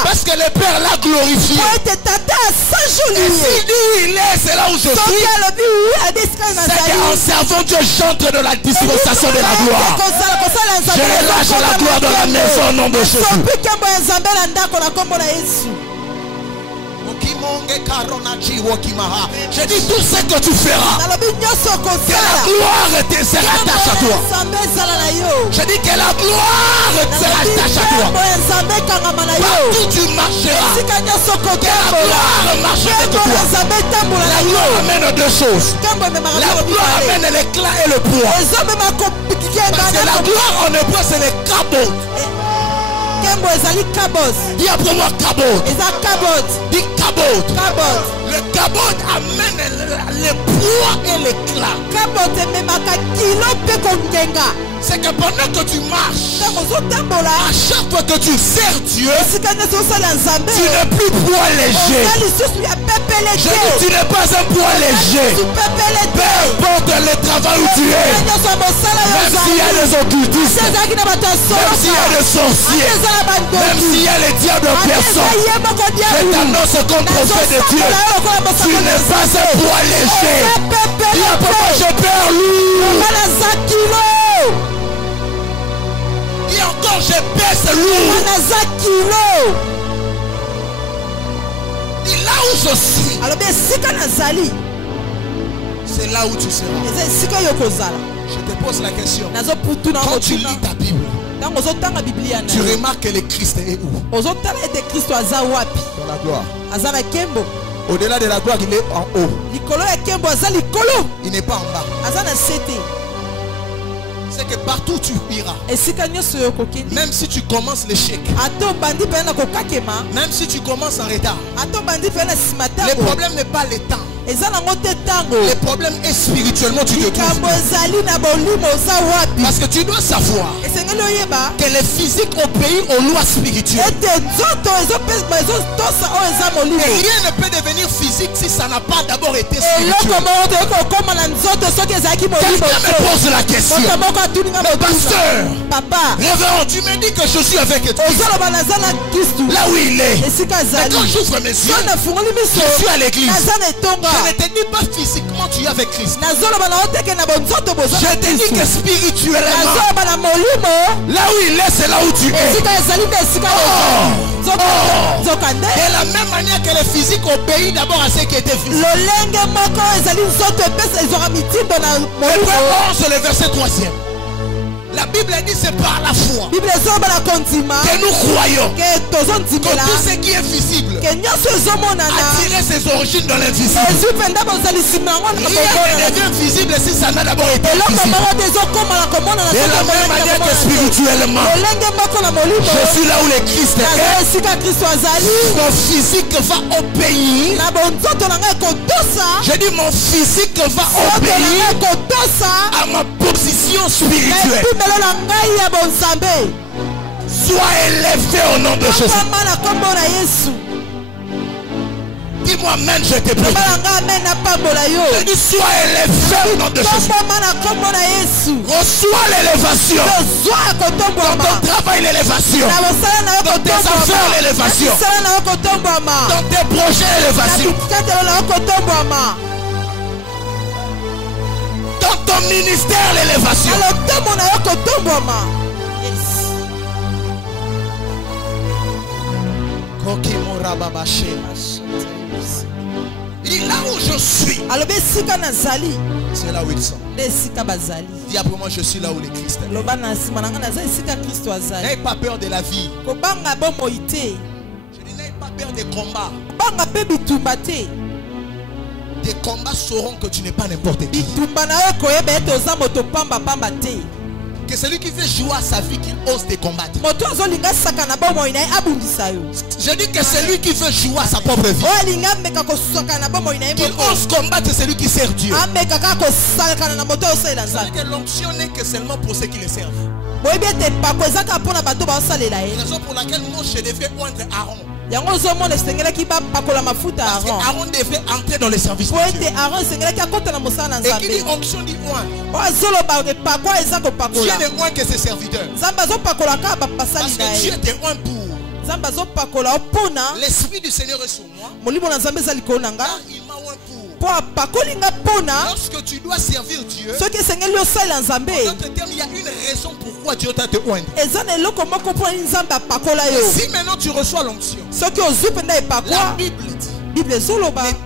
Parce que le Père l'a glorifié. Et s'il dit où il est, c'est là où je suis. C'est qu'en servant Dieu, j'entre dans la dispensation de la gloire. Je relâche la gloire dans la maison au nom de Jésus. Je dis tout ce que tu feras, que la gloire se rattache à toi. Je dis que la gloire se rattache à toi. Partout tu marcheras, que la gloire marche avec toi. La gloire amène deux choses. La gloire amène l'éclat et le poids. Parce que la gloire en hébreu c'est le kabot. Dis après moi cabot. Dis cabot. Le cabot amène le poids et l'éclat. C'est que pendant que tu marches, à chaque fois que tu sers Dieu, tu n'es plus poids léger. Je dis, tu n'es pas un poids léger. Peu importe le travail où tu es, même s'il y a des occultistes, même s'il y a des sorciers, même s'il y a les diables en personne, je t'annonce comme prophète de Dieu, tu n'es pas un poids léger. Dis à papa, je perds lourd. Et encore je pèse lourd. Et là où je suis, c'est là où tu seras. Je te pose la question. Quand tu lis ta Bible, tu remarques que le Christ est où? Dans la gloire. Au-delà de la gloire, il est en haut. Il n'est pas en bas. C'est que partout où tu iras, même si tu commences l'échec, même si tu commences en retard, le problème n'est pas le temps. Le problème est spirituellement tu te trouves. Parce que tu dois savoir que le physique obéit aux lois spirituelles. Et rien ne peut devenir physique si ça n'a pas d'abord été spirituel. Quelqu'un me pose la question. Mais pasteur, révérend, tu me dis que je suis avec toi. Là où il est. Mais quand j'ouvre mes yeux, je suis à l'église. Je ne te dis pas physiquement tu es avec Christ. Je te dis que spirituellement, là où il est, c'est là où tu es. De la même manière que le physique obéit d'abord à ce qui était physique. Hébreux 11, le verset 3e. La Bible dit c'est par la foi que nous croyons que tout ce qui est visible a tiré ses origines dans l'invisible. Rien ne devient visible si ça n'a d'abord été visible. De la même manière que spirituellement, je suis là où le Christ est. Mon physique va obéir. Je dis mon physique va obéir à ma position spirituelle. Sois élevé au nom de Jésus. Dis-moi amen, je te prie. Je dis sois élevé au nom de Jésus. Reçois l'élévation. Dans ton travail, l'élévation. Dans tes affaires, l'élévation. Dans tes projets, l'élévation. Dans ton ministère, l'élévation. Il dit là où je suis, c'est là où ils sont. Dis après moi, je suis là où le Christ est. N'ayez pas peur de la vie. Je dis n'ayez pas peur des combats. Des combats sauront que tu n'es pas n'importe qui. Que celui qui veut jouer à sa vie, qu'il ose te combattre. Je dis que celui qui veut jouer à sa propre vie, qu'il ose combattre celui qui sert Dieu. C'est que l'onction n'est que seulement pour ceux qui le servent. Raison pour laquelle moi je devais oindre Aaron. Parce que Aaron devait entrer dans le service de Dieu. Et qui dit onction dit oint. Dieu ne oint que ses serviteurs. Parce que Dieu te oint pour. L'esprit du Seigneur est sur moi. Il m'a oint pour. Lorsque tu dois servir Dieu, en d'autres termes, il y a une raison pourquoi Dieu t'a te oint. Si maintenant tu reçois l'onction, la Bible dit ne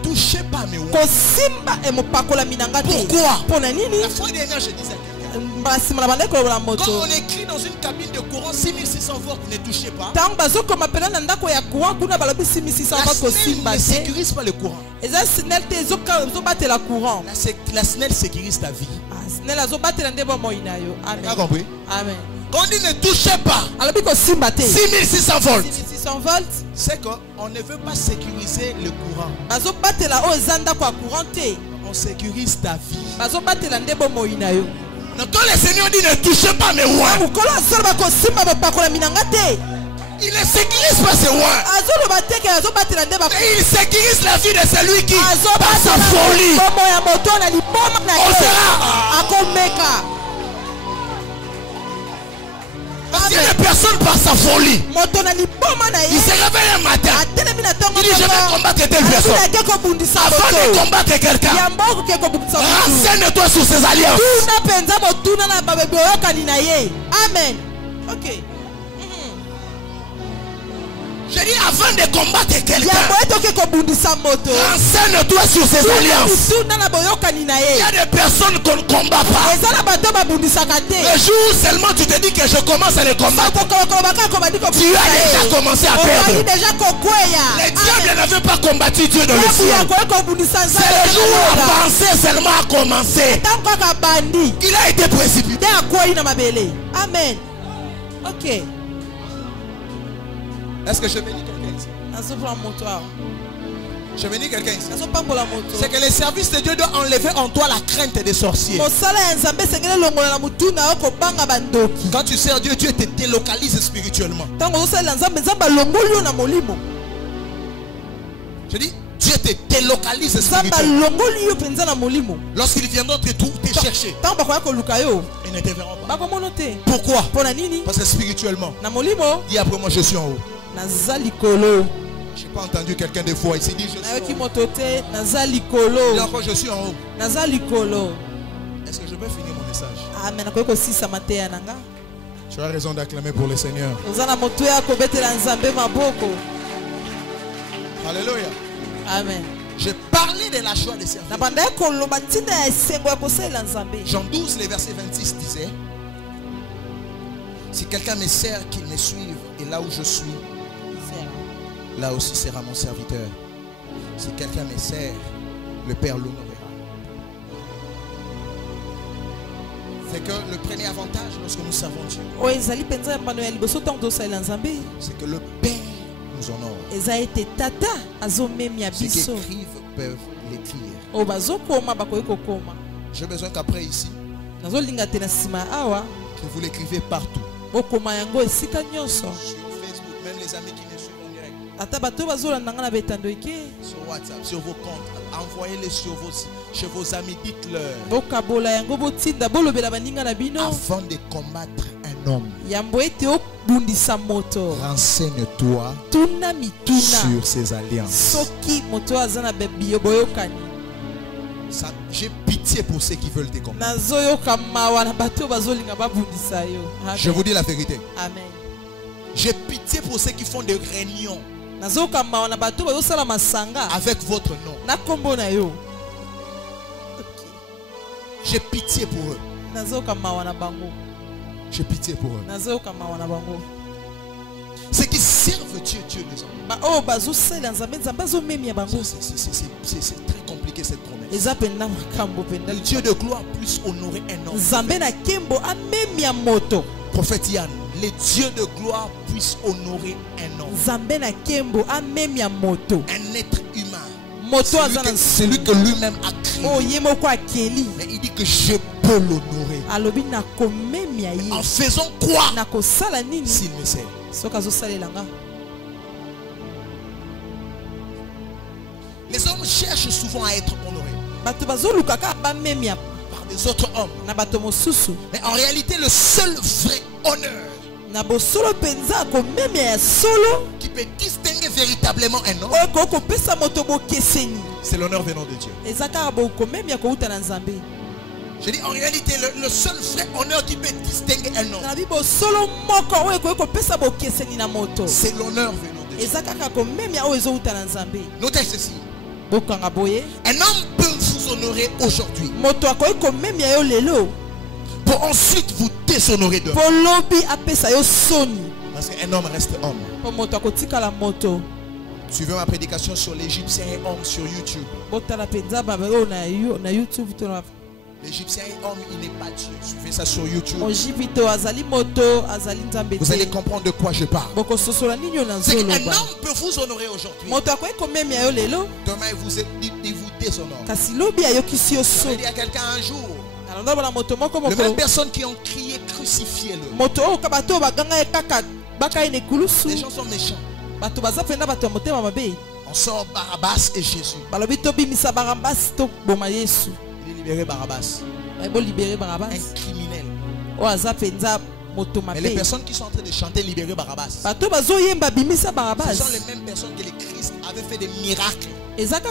touchez pas mes oins. Pourquoi? La fois dernière je disais quand on écrit dans une cabine de courant 6600 volts, ne touchez pas. La SNEL ne sécurise pas le courant. La SNEL sécurise ta vie. Tu as compris? Amen. Quand on dit ne touchez pas 6600 volts, c'est qu'on ne veut pas sécuriser le courant. On sécurise ta vie. Donc quand le Seigneur dit ne touchez pas mes rois, il ne sécurise pas ses rois. Il sécurise la vie de celui qui, par sa folie, on sera. Parce qu'il y a des personnes par sa folie. Il se réveille un matin. Il dit je vais combattre telle personne. Avant de combattre quelqu'un, renseigne-toi sur ses alliances. Amen. Ok. Je dis avant de combattre quelqu'un, renseigne-toi sur ses alliances. Il y a des personnes qu'on ne combat pas. Le jour seulement tu te dis que je commence à les combattre, tu as déjà commencé à perdre. Le diable n'avait pas combattu Dieu dans le ciel. C'est le jour où la pensée seulement a commencé qu'il a été précipité. Amen. Ok. Est-ce que je bénis quelqu'un ici? Je bénis quelqu'un ici. C'est que le service de Dieu doit enlever en toi la crainte des sorciers. Quand tu sers Dieu, Dieu te délocalise spirituellement. Je dis, Dieu te délocalise spirituellement. Lorsqu'ils viendront te chercher, ils ne te verront pas. Pourquoi? Parce que spirituellement, dis après moi, je suis en haut. Je n'ai pas entendu quelqu'un de foi ici. Dit je suis en haut. Dis encore, je suis en haut. Est-ce que je peux finir mon message? Tu as raison d'acclamer pour le Seigneur. Alléluia. Amen. J'ai parlé de la joie de servir. Jean 12, le verset 26 disait: si quelqu'un me sert, qu'il me suive, et là où je suis, là aussi sera mon serviteur. Si quelqu'un me sert, le Père l'honorera. C'est que le premier avantage lorsque nous servons Dieu, c'est que le Père nous honore. Ceux qui écrivent peuvent l'écrire. J'ai besoin qu'après ici, que vous l'écrivez partout. Sur Facebook, même les amis qui me suivent en direct. Sur WhatsApp, sur vos comptes. Envoyez-les chez vos amis, dites-leur. Afin de combattre un homme, renseigne-toi sur ses alliances. J'ai pitié pour ceux qui veulent te combattre. Je vous dis la vérité. Amen. J'ai pitié pour ceux qui font des réunions avec votre nom. J'ai pitié pour eux. J'ai pitié pour eux. Ceux qui servent Dieu, Dieu les honore. C'est très compliqué cette promesse. Le Dieu de gloire puisse honorer un homme. Prophète Yann, le Dieu de gloire puisse honorer un homme. Un être humain. Celui que lui-même a créé. Mais il dit que je peux l'honorer. En faisant quoi s'il me sert? Les hommes cherchent souvent à être honorés par des autres hommes. Mais en réalité, le seul vrai honneur qui peut distinguer véritablement un homme, c'est l'honneur venant de Dieu. Je dis en réalité, le seul vrai honneur qui peut distinguer un homme, c'est l'honneur venant de Dieu. Notez ceci. Un homme peut vous honorer aujourd'hui pour ensuite vous déshonorer demain. Parce qu'un homme reste homme. Suivez ma prédication sur l'Égyptien et homme sur YouTube. L'Égyptien est homme, il n'est pas Dieu. Suivez ça sur YouTube. Vous allez comprendre de quoi je parle. C'est qu'un homme peut vous honorer aujourd'hui. Demain, il vous déshonore. Il y a quelqu'un un jour. Les mêmes personnes qui ont crié crucifiez-le. Les gens sont méchants. On sort Barabbas et Jésus. Il est libéré Barabbas. Un criminel. Et les personnes qui sont en train de chanter libérer Barabbas, ce sont les mêmes personnes que le Christ avait fait des miracles. Il les a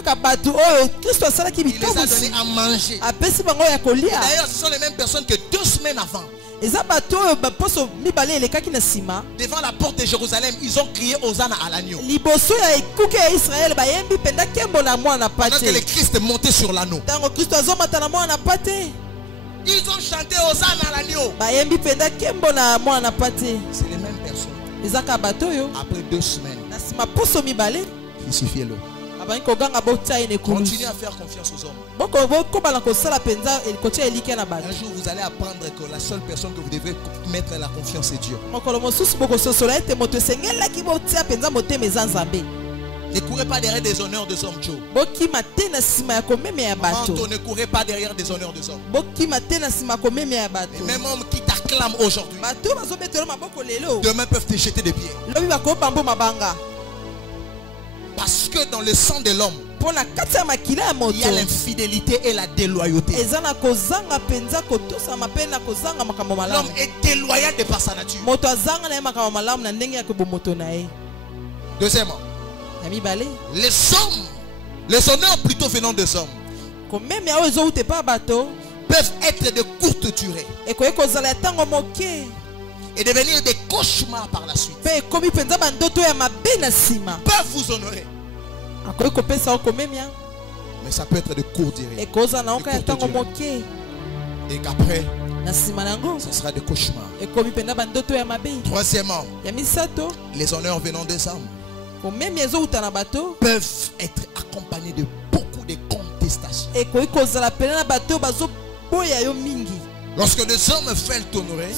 donnés à manger. D'ailleurs, ce sont les mêmes personnes que 2 semaines avant, devant la porte de Jérusalem, ils ont crié Hosanna à l'agneau. Pendant que le Christ est monté sur l'anneau, ils ont chanté Hosanna à l'agneau. C'est les mêmes personnes. Après 2 semaines, crucifiez-le. Continuez à faire confiance aux hommes. Un jour vous allez apprendre que la seule personne que vous devez mettre la confiance est Dieu. Ne courez pas derrière des honneurs des hommes, Joe. Ne courez pas derrière des honneurs des hommes. Les mêmes hommes qui t'acclament aujourd'hui, demain peuvent te jeter des pieds. Parce que dans le sang de l'homme, il y a l'infidélité et la déloyauté. L'homme est déloyal de par sa nature. Deuxièmement, les honneurs plutôt venant des hommes peuvent être de courte durée et devenir des cauchemars par la suite. Peuvent vous honorer, mais ça peut être de courte durée, et qu'après ça sera des cauchemars. Troisièmement, les honneurs venant des hommes peuvent être accompagnés de beaucoup de contestations. Lorsque les hommes veulent t'honorer,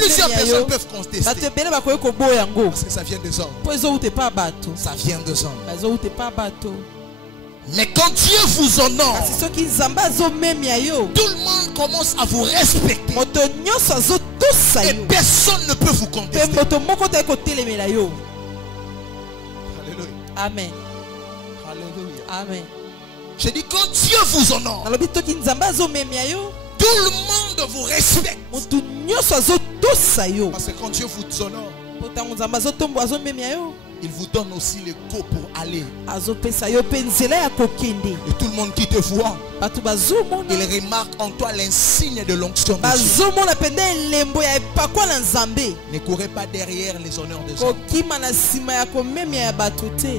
plusieurs personnes peuvent contester. Parce que ça vient des hommes. Ça vient des hommes. Mais quand Dieu vous honore, tout le monde commence à vous respecter. Et personne ne peut vous contester. Alléluia. Amen. Alléluia. Amen. Je dis quand Dieu vous honore, tout le monde vous respecte. Parce que quand Dieu vous honore, il vous donne aussi le go pour aller. Et tout le monde qui te voit, il remarque en toi l'insigne de l'onction de Dieu. Ne courez pas derrière les honneurs des hommes.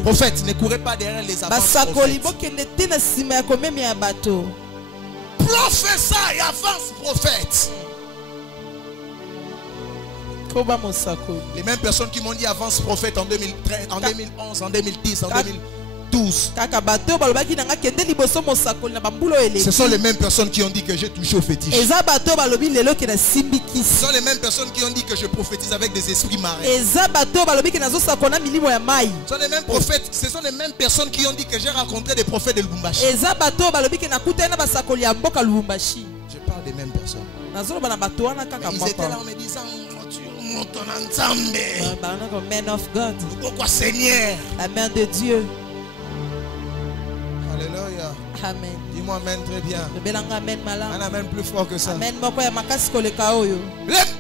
Prophète, ne courez pas derrière les avances prophètes. Prophète et avance prophète. Les mêmes personnes qui m'ont dit avance prophète en 2013, en 2011, en 2010, en 2012. Ce sont les mêmes personnes qui ont dit que j'ai touché au fétiche. Ce sont les mêmes personnes qui ont dit que je prophétise avec des esprits marins. Ce sont les mêmes prophètes, ce sont les mêmes personnes qui ont dit que j'ai rencontré des prophètes de Lubumbashi. Je parle des mêmes personnes. Mais ils étaient là en me disant Man of God. Seigneur. La main de Dieu. Alléluia. Amen. Dis-moi amen très bien. Un amen plus fort que ça. Amen. Il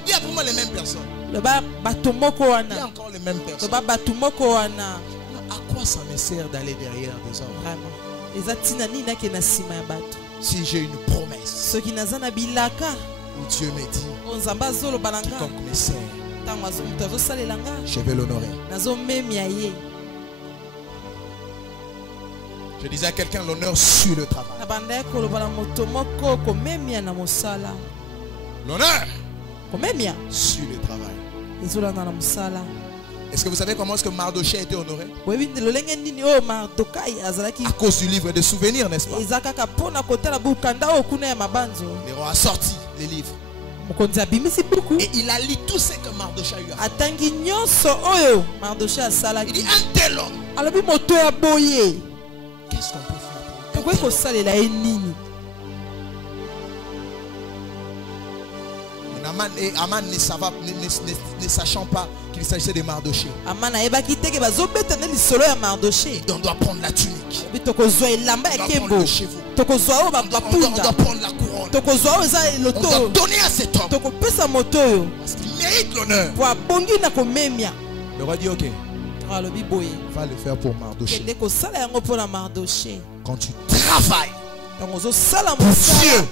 y a pour moi les mêmes personnes. Il y a encore les mêmes personnes. À quoi ça me sert d'aller derrière des hommes? Si j'ai une promesse où Dieu me dit quiconque me sert, je vais l'honorer. Je disais à quelqu'un, l'honneur suit le travail. L'honneur suit le travail. Est-ce que vous savez comment est-ce que Mardochée a été honoré? À cause du livre de souvenirs, n'est-ce pas? Le roi a sorti les livres. Et il a lu tout ce que Mardochée a eu à faire. Il dit un tel homme. Qu'est-ce qu'on peut faire pour Aman ne sachant pas qu'il s'agissait de Mardochée. On doit prendre la tunique. On doit prendre le cheveu. On doit prendre la couronne. On doit donner à cet homme. Parce qu'il mérite l'honneur. Le roi dit ok. Va le faire pour Mardochée. Quand tu travailles pour Dieu,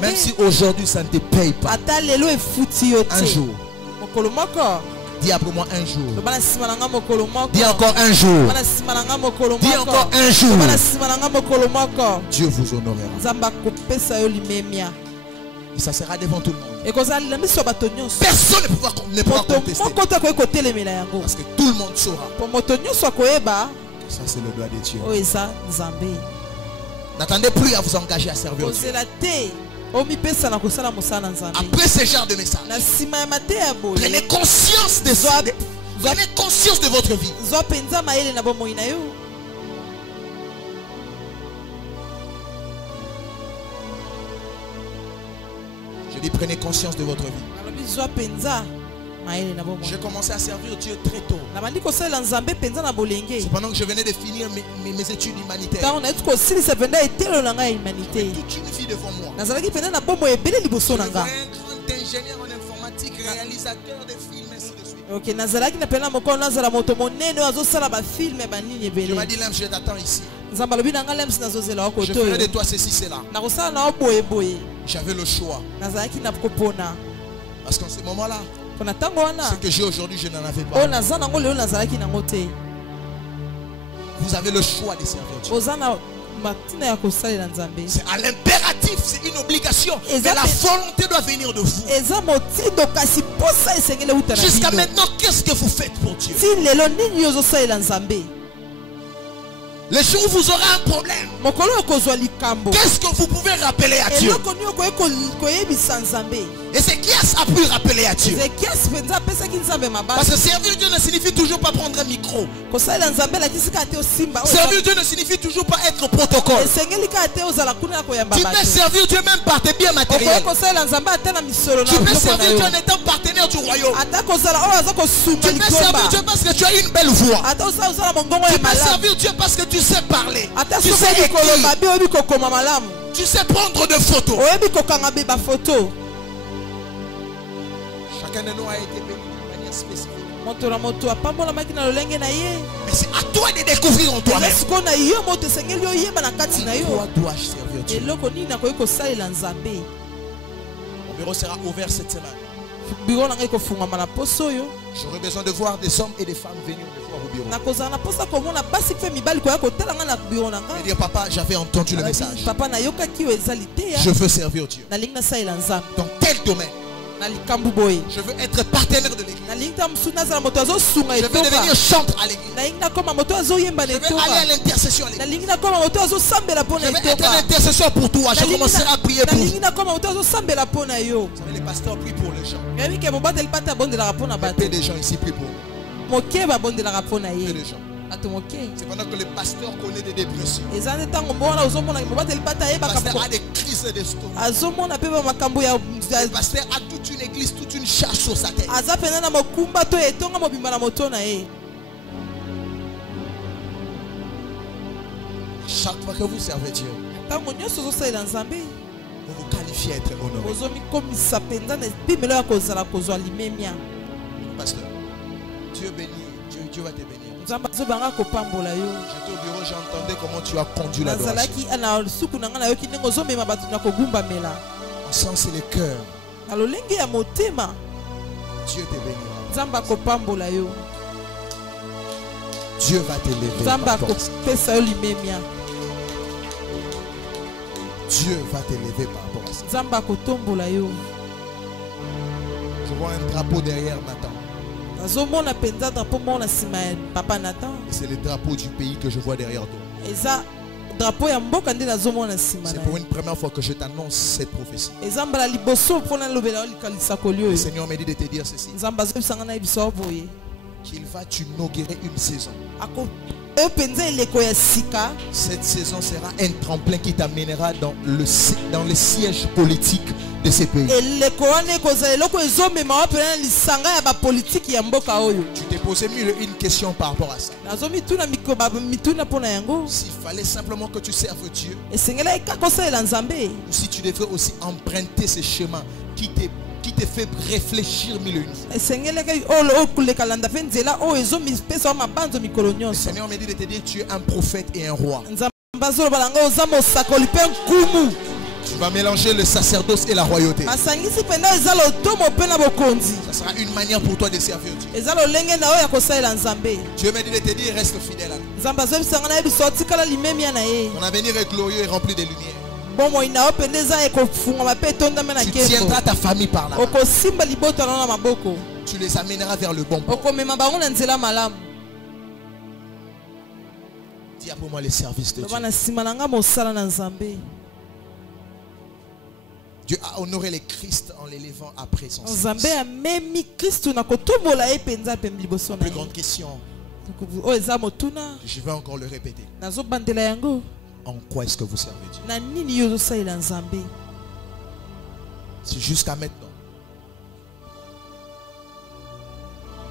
même si aujourd'hui ça ne te paye pas, un jour, dis après moi un jour, dis encore un jour, dis encore un jour, Dieu vous honorera. Et ça sera devant tout le monde. Personne ne pourra contester. Parce que tout le monde saura. Ça c'est le doigt de Dieu. N'attendez plus à vous engager à servir Dieu. Après ce genre de message, prenez conscience de votre vie. Je dis prenez conscience de votre vie. J'ai commencé à servir Dieu très tôt. C'est pendant que je venais de finir mes études humanitaires. J'avais toute une vie devant moi. Je devais un grand ingénieur en informatique, réalisateur de films, ainsi de suite. Je m'ai dit, Lem, je t'attends ici. Je ferai de toi ceci, cela. J'avais le choix. Parce qu'en ce moment-là, ce que j'ai aujourd'hui, je n'en avais pas. Vous avez le choix de servir Dieu. C'est à l'impératif, c'est une obligation. Et la volonté doit venir de vous. Jusqu'à maintenant, qu'est-ce que vous faites pour Dieu? Le jour où vous aurez un problème, qu'est-ce que vous pouvez rappeler à Dieu? Ézéchias a pu rappeler à Dieu. Parce que servir Dieu ne signifie toujours pas prendre un micro. Servir Dieu ne signifie toujours pas être au protocole. Tu peux servir Dieu même par tes biens matériels. Tu peux servir Dieu en étant partenaire du royaume. Tu peux servir Dieu parce que tu as une belle voix. Tu peux servir Dieu parce que tu sais parler. Tu sais écrire. Tu sais prendre des photos. Chacun de nous a été béni d'une manière spécifique. Mais c'est à toi de découvrir en toi-même. Pourquoi dois-je servir Dieu? Mon bureau sera ouvert cette semaine. J'aurai besoin de voir des hommes et des femmes venir me voir au bureau. Et dire, papa, j'avais entendu le message. Je veux servir Dieu. Dans tel domaine. Je veux être partenaire de l'église. Je veux devenir chantre à l'église. Je veux aller à l'intercession à l'église. Je veux être un intercesseur pour toi. Je commencerai à prier pour vous. Vous savez, les pasteurs prient pour les gens. Peu de gens ici prient pour vous. Peu de gens. C'est pendant que le pasteur connaît des dépressions. Le pasteur a des crises d'estomac. Le pasteur a toute une église, toute une charge sur sa tête. Chaque fois que vous servez Dieu, vous vous qualifiez à être honoré. Pasteur, Dieu bénit, Dieu va te bénir. J'étais au bureau, j'entendais comment tu as conduit l'adoration. On sent c'est le cœur. Dieu te bénira. Dieu va t'élever. Dieu va t'élever par rapport à ça. Je vois un drapeau derrière Nathan. c'est le drapeau du pays que je vois derrière toi. C'est pour une première fois que je t'annonce cette prophétie. Le Seigneur m'a dit de te dire ceci, qu'il va t'inaugurer une saison. Cette saison sera un tremplin qui t'amènera dans le siège politique de ces pays. Tu t'es posé une question par rapport à ça. S'il fallait simplement que tu serves Dieu, ou si tu devrais aussi emprunter ce chemin qui te fait réfléchir mille et une fois. Le Seigneur m'a dit de te dire, tu es un prophète et un roi. Tu vas mélanger le sacerdoce et la royauté. Ça sera une manière pour toi de servir Dieu. Dieu m'a dit de te dire, reste fidèle à nous. Ton avenir est glorieux et rempli de lumière. Tu tiendras ta famille par là. Tu les amèneras vers le bon port. Dis pour moi les services de Dieu. Dieu a honoré le Christ en l'élevant après son service. Plus grande question. Je vais encore le répéter. En quoi est-ce que vous servez Dieu? Si jusqu'à maintenant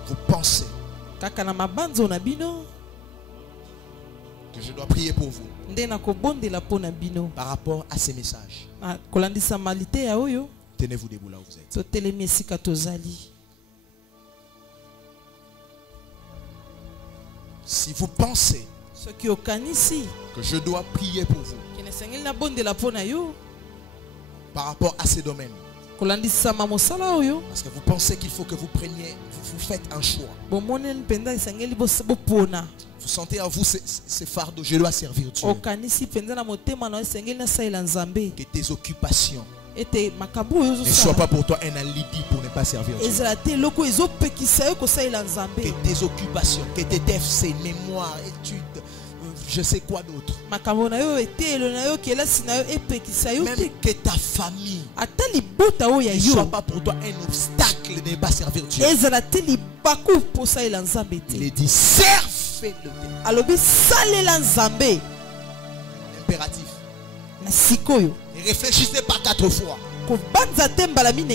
vous pensez que je dois prier pour vous par rapport à ces messages, tenez-vous debout là où vous êtes. Si vous pensez que je dois prier pour vous par rapport à ces domaines, parce que vous pensez qu'il faut que vous preniez, vous faites un choix. Vous sentez en vous ce fardeau, je dois servir Dieu. Que tes occupations ne soient pas pour toi un alibi pour ne pas servir Dieu. Que tes occupations, que tes défis, mémoires, études, je sais quoi d'autre, même que ta famille ne soit pas pour toi un obstacle de ne pas servir Dieu. Il est dit, servez-le. Impératif. Ne réfléchissez pas 4 fois.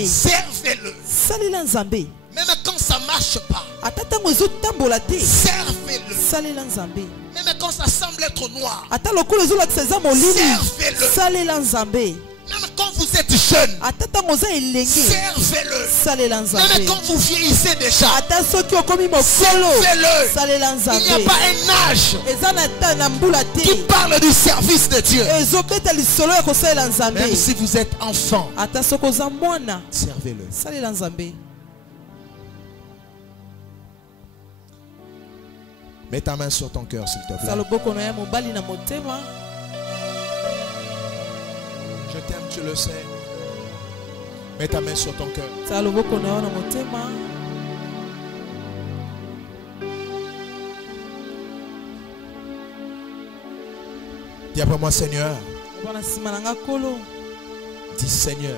Servez-le. Même quand ça ne marche pas, servez-le. Même quand ça semble être noir, servez-le. Même quand vous êtes jeune, servez-le. Même quand vous vieillissez déjà, servez-le. Il n'y a pas un âge qui parle du service de Dieu. Même si vous êtes enfant, servez-le. Mets ta main sur ton cœur, s'il te plaît. Je t'aime, tu le sais. Mets ta main sur ton cœur. Dis après moi, Seigneur. Dis Seigneur.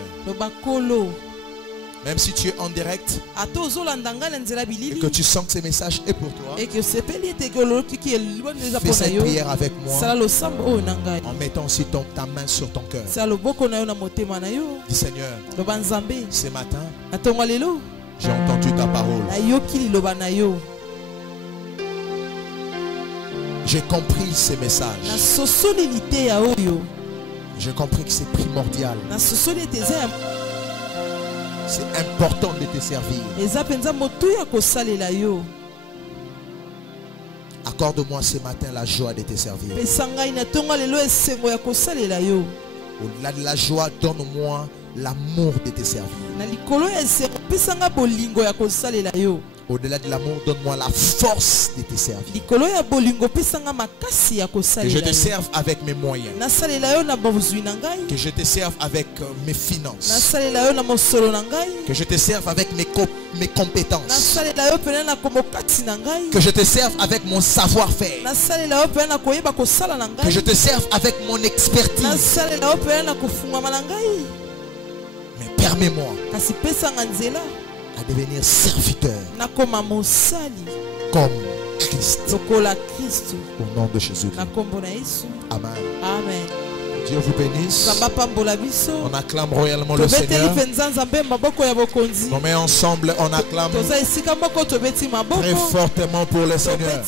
Même si tu es en direct et que tu sens que ce message est pour toi, fais cette prière avec moi en mettant aussi ta main sur ton cœur. Dis Seigneur, ce matin, j'ai entendu ta parole. J'ai compris ces messages. J'ai compris que c'est primordial. C'est important de te servir. Accorde-moi ce matin la joie de te servir. Au-delà de la joie, donne-moi l'amour de te servir. Au-delà de l'amour, donne-moi la force de te servir. Que je te serve avec mes moyens. Que je te serve avec mes finances. Que je te serve avec mes compétences. Que je te serve avec mon savoir-faire. Que je te serve avec mon expertise. Mais permets-moi à devenir serviteur comme Christ. Au nom de Jésus. Amen. Amen. Dieu vous bénisse. On acclame royalement le Seigneur. On met ensemble, on acclame très fortement pour le Seigneur.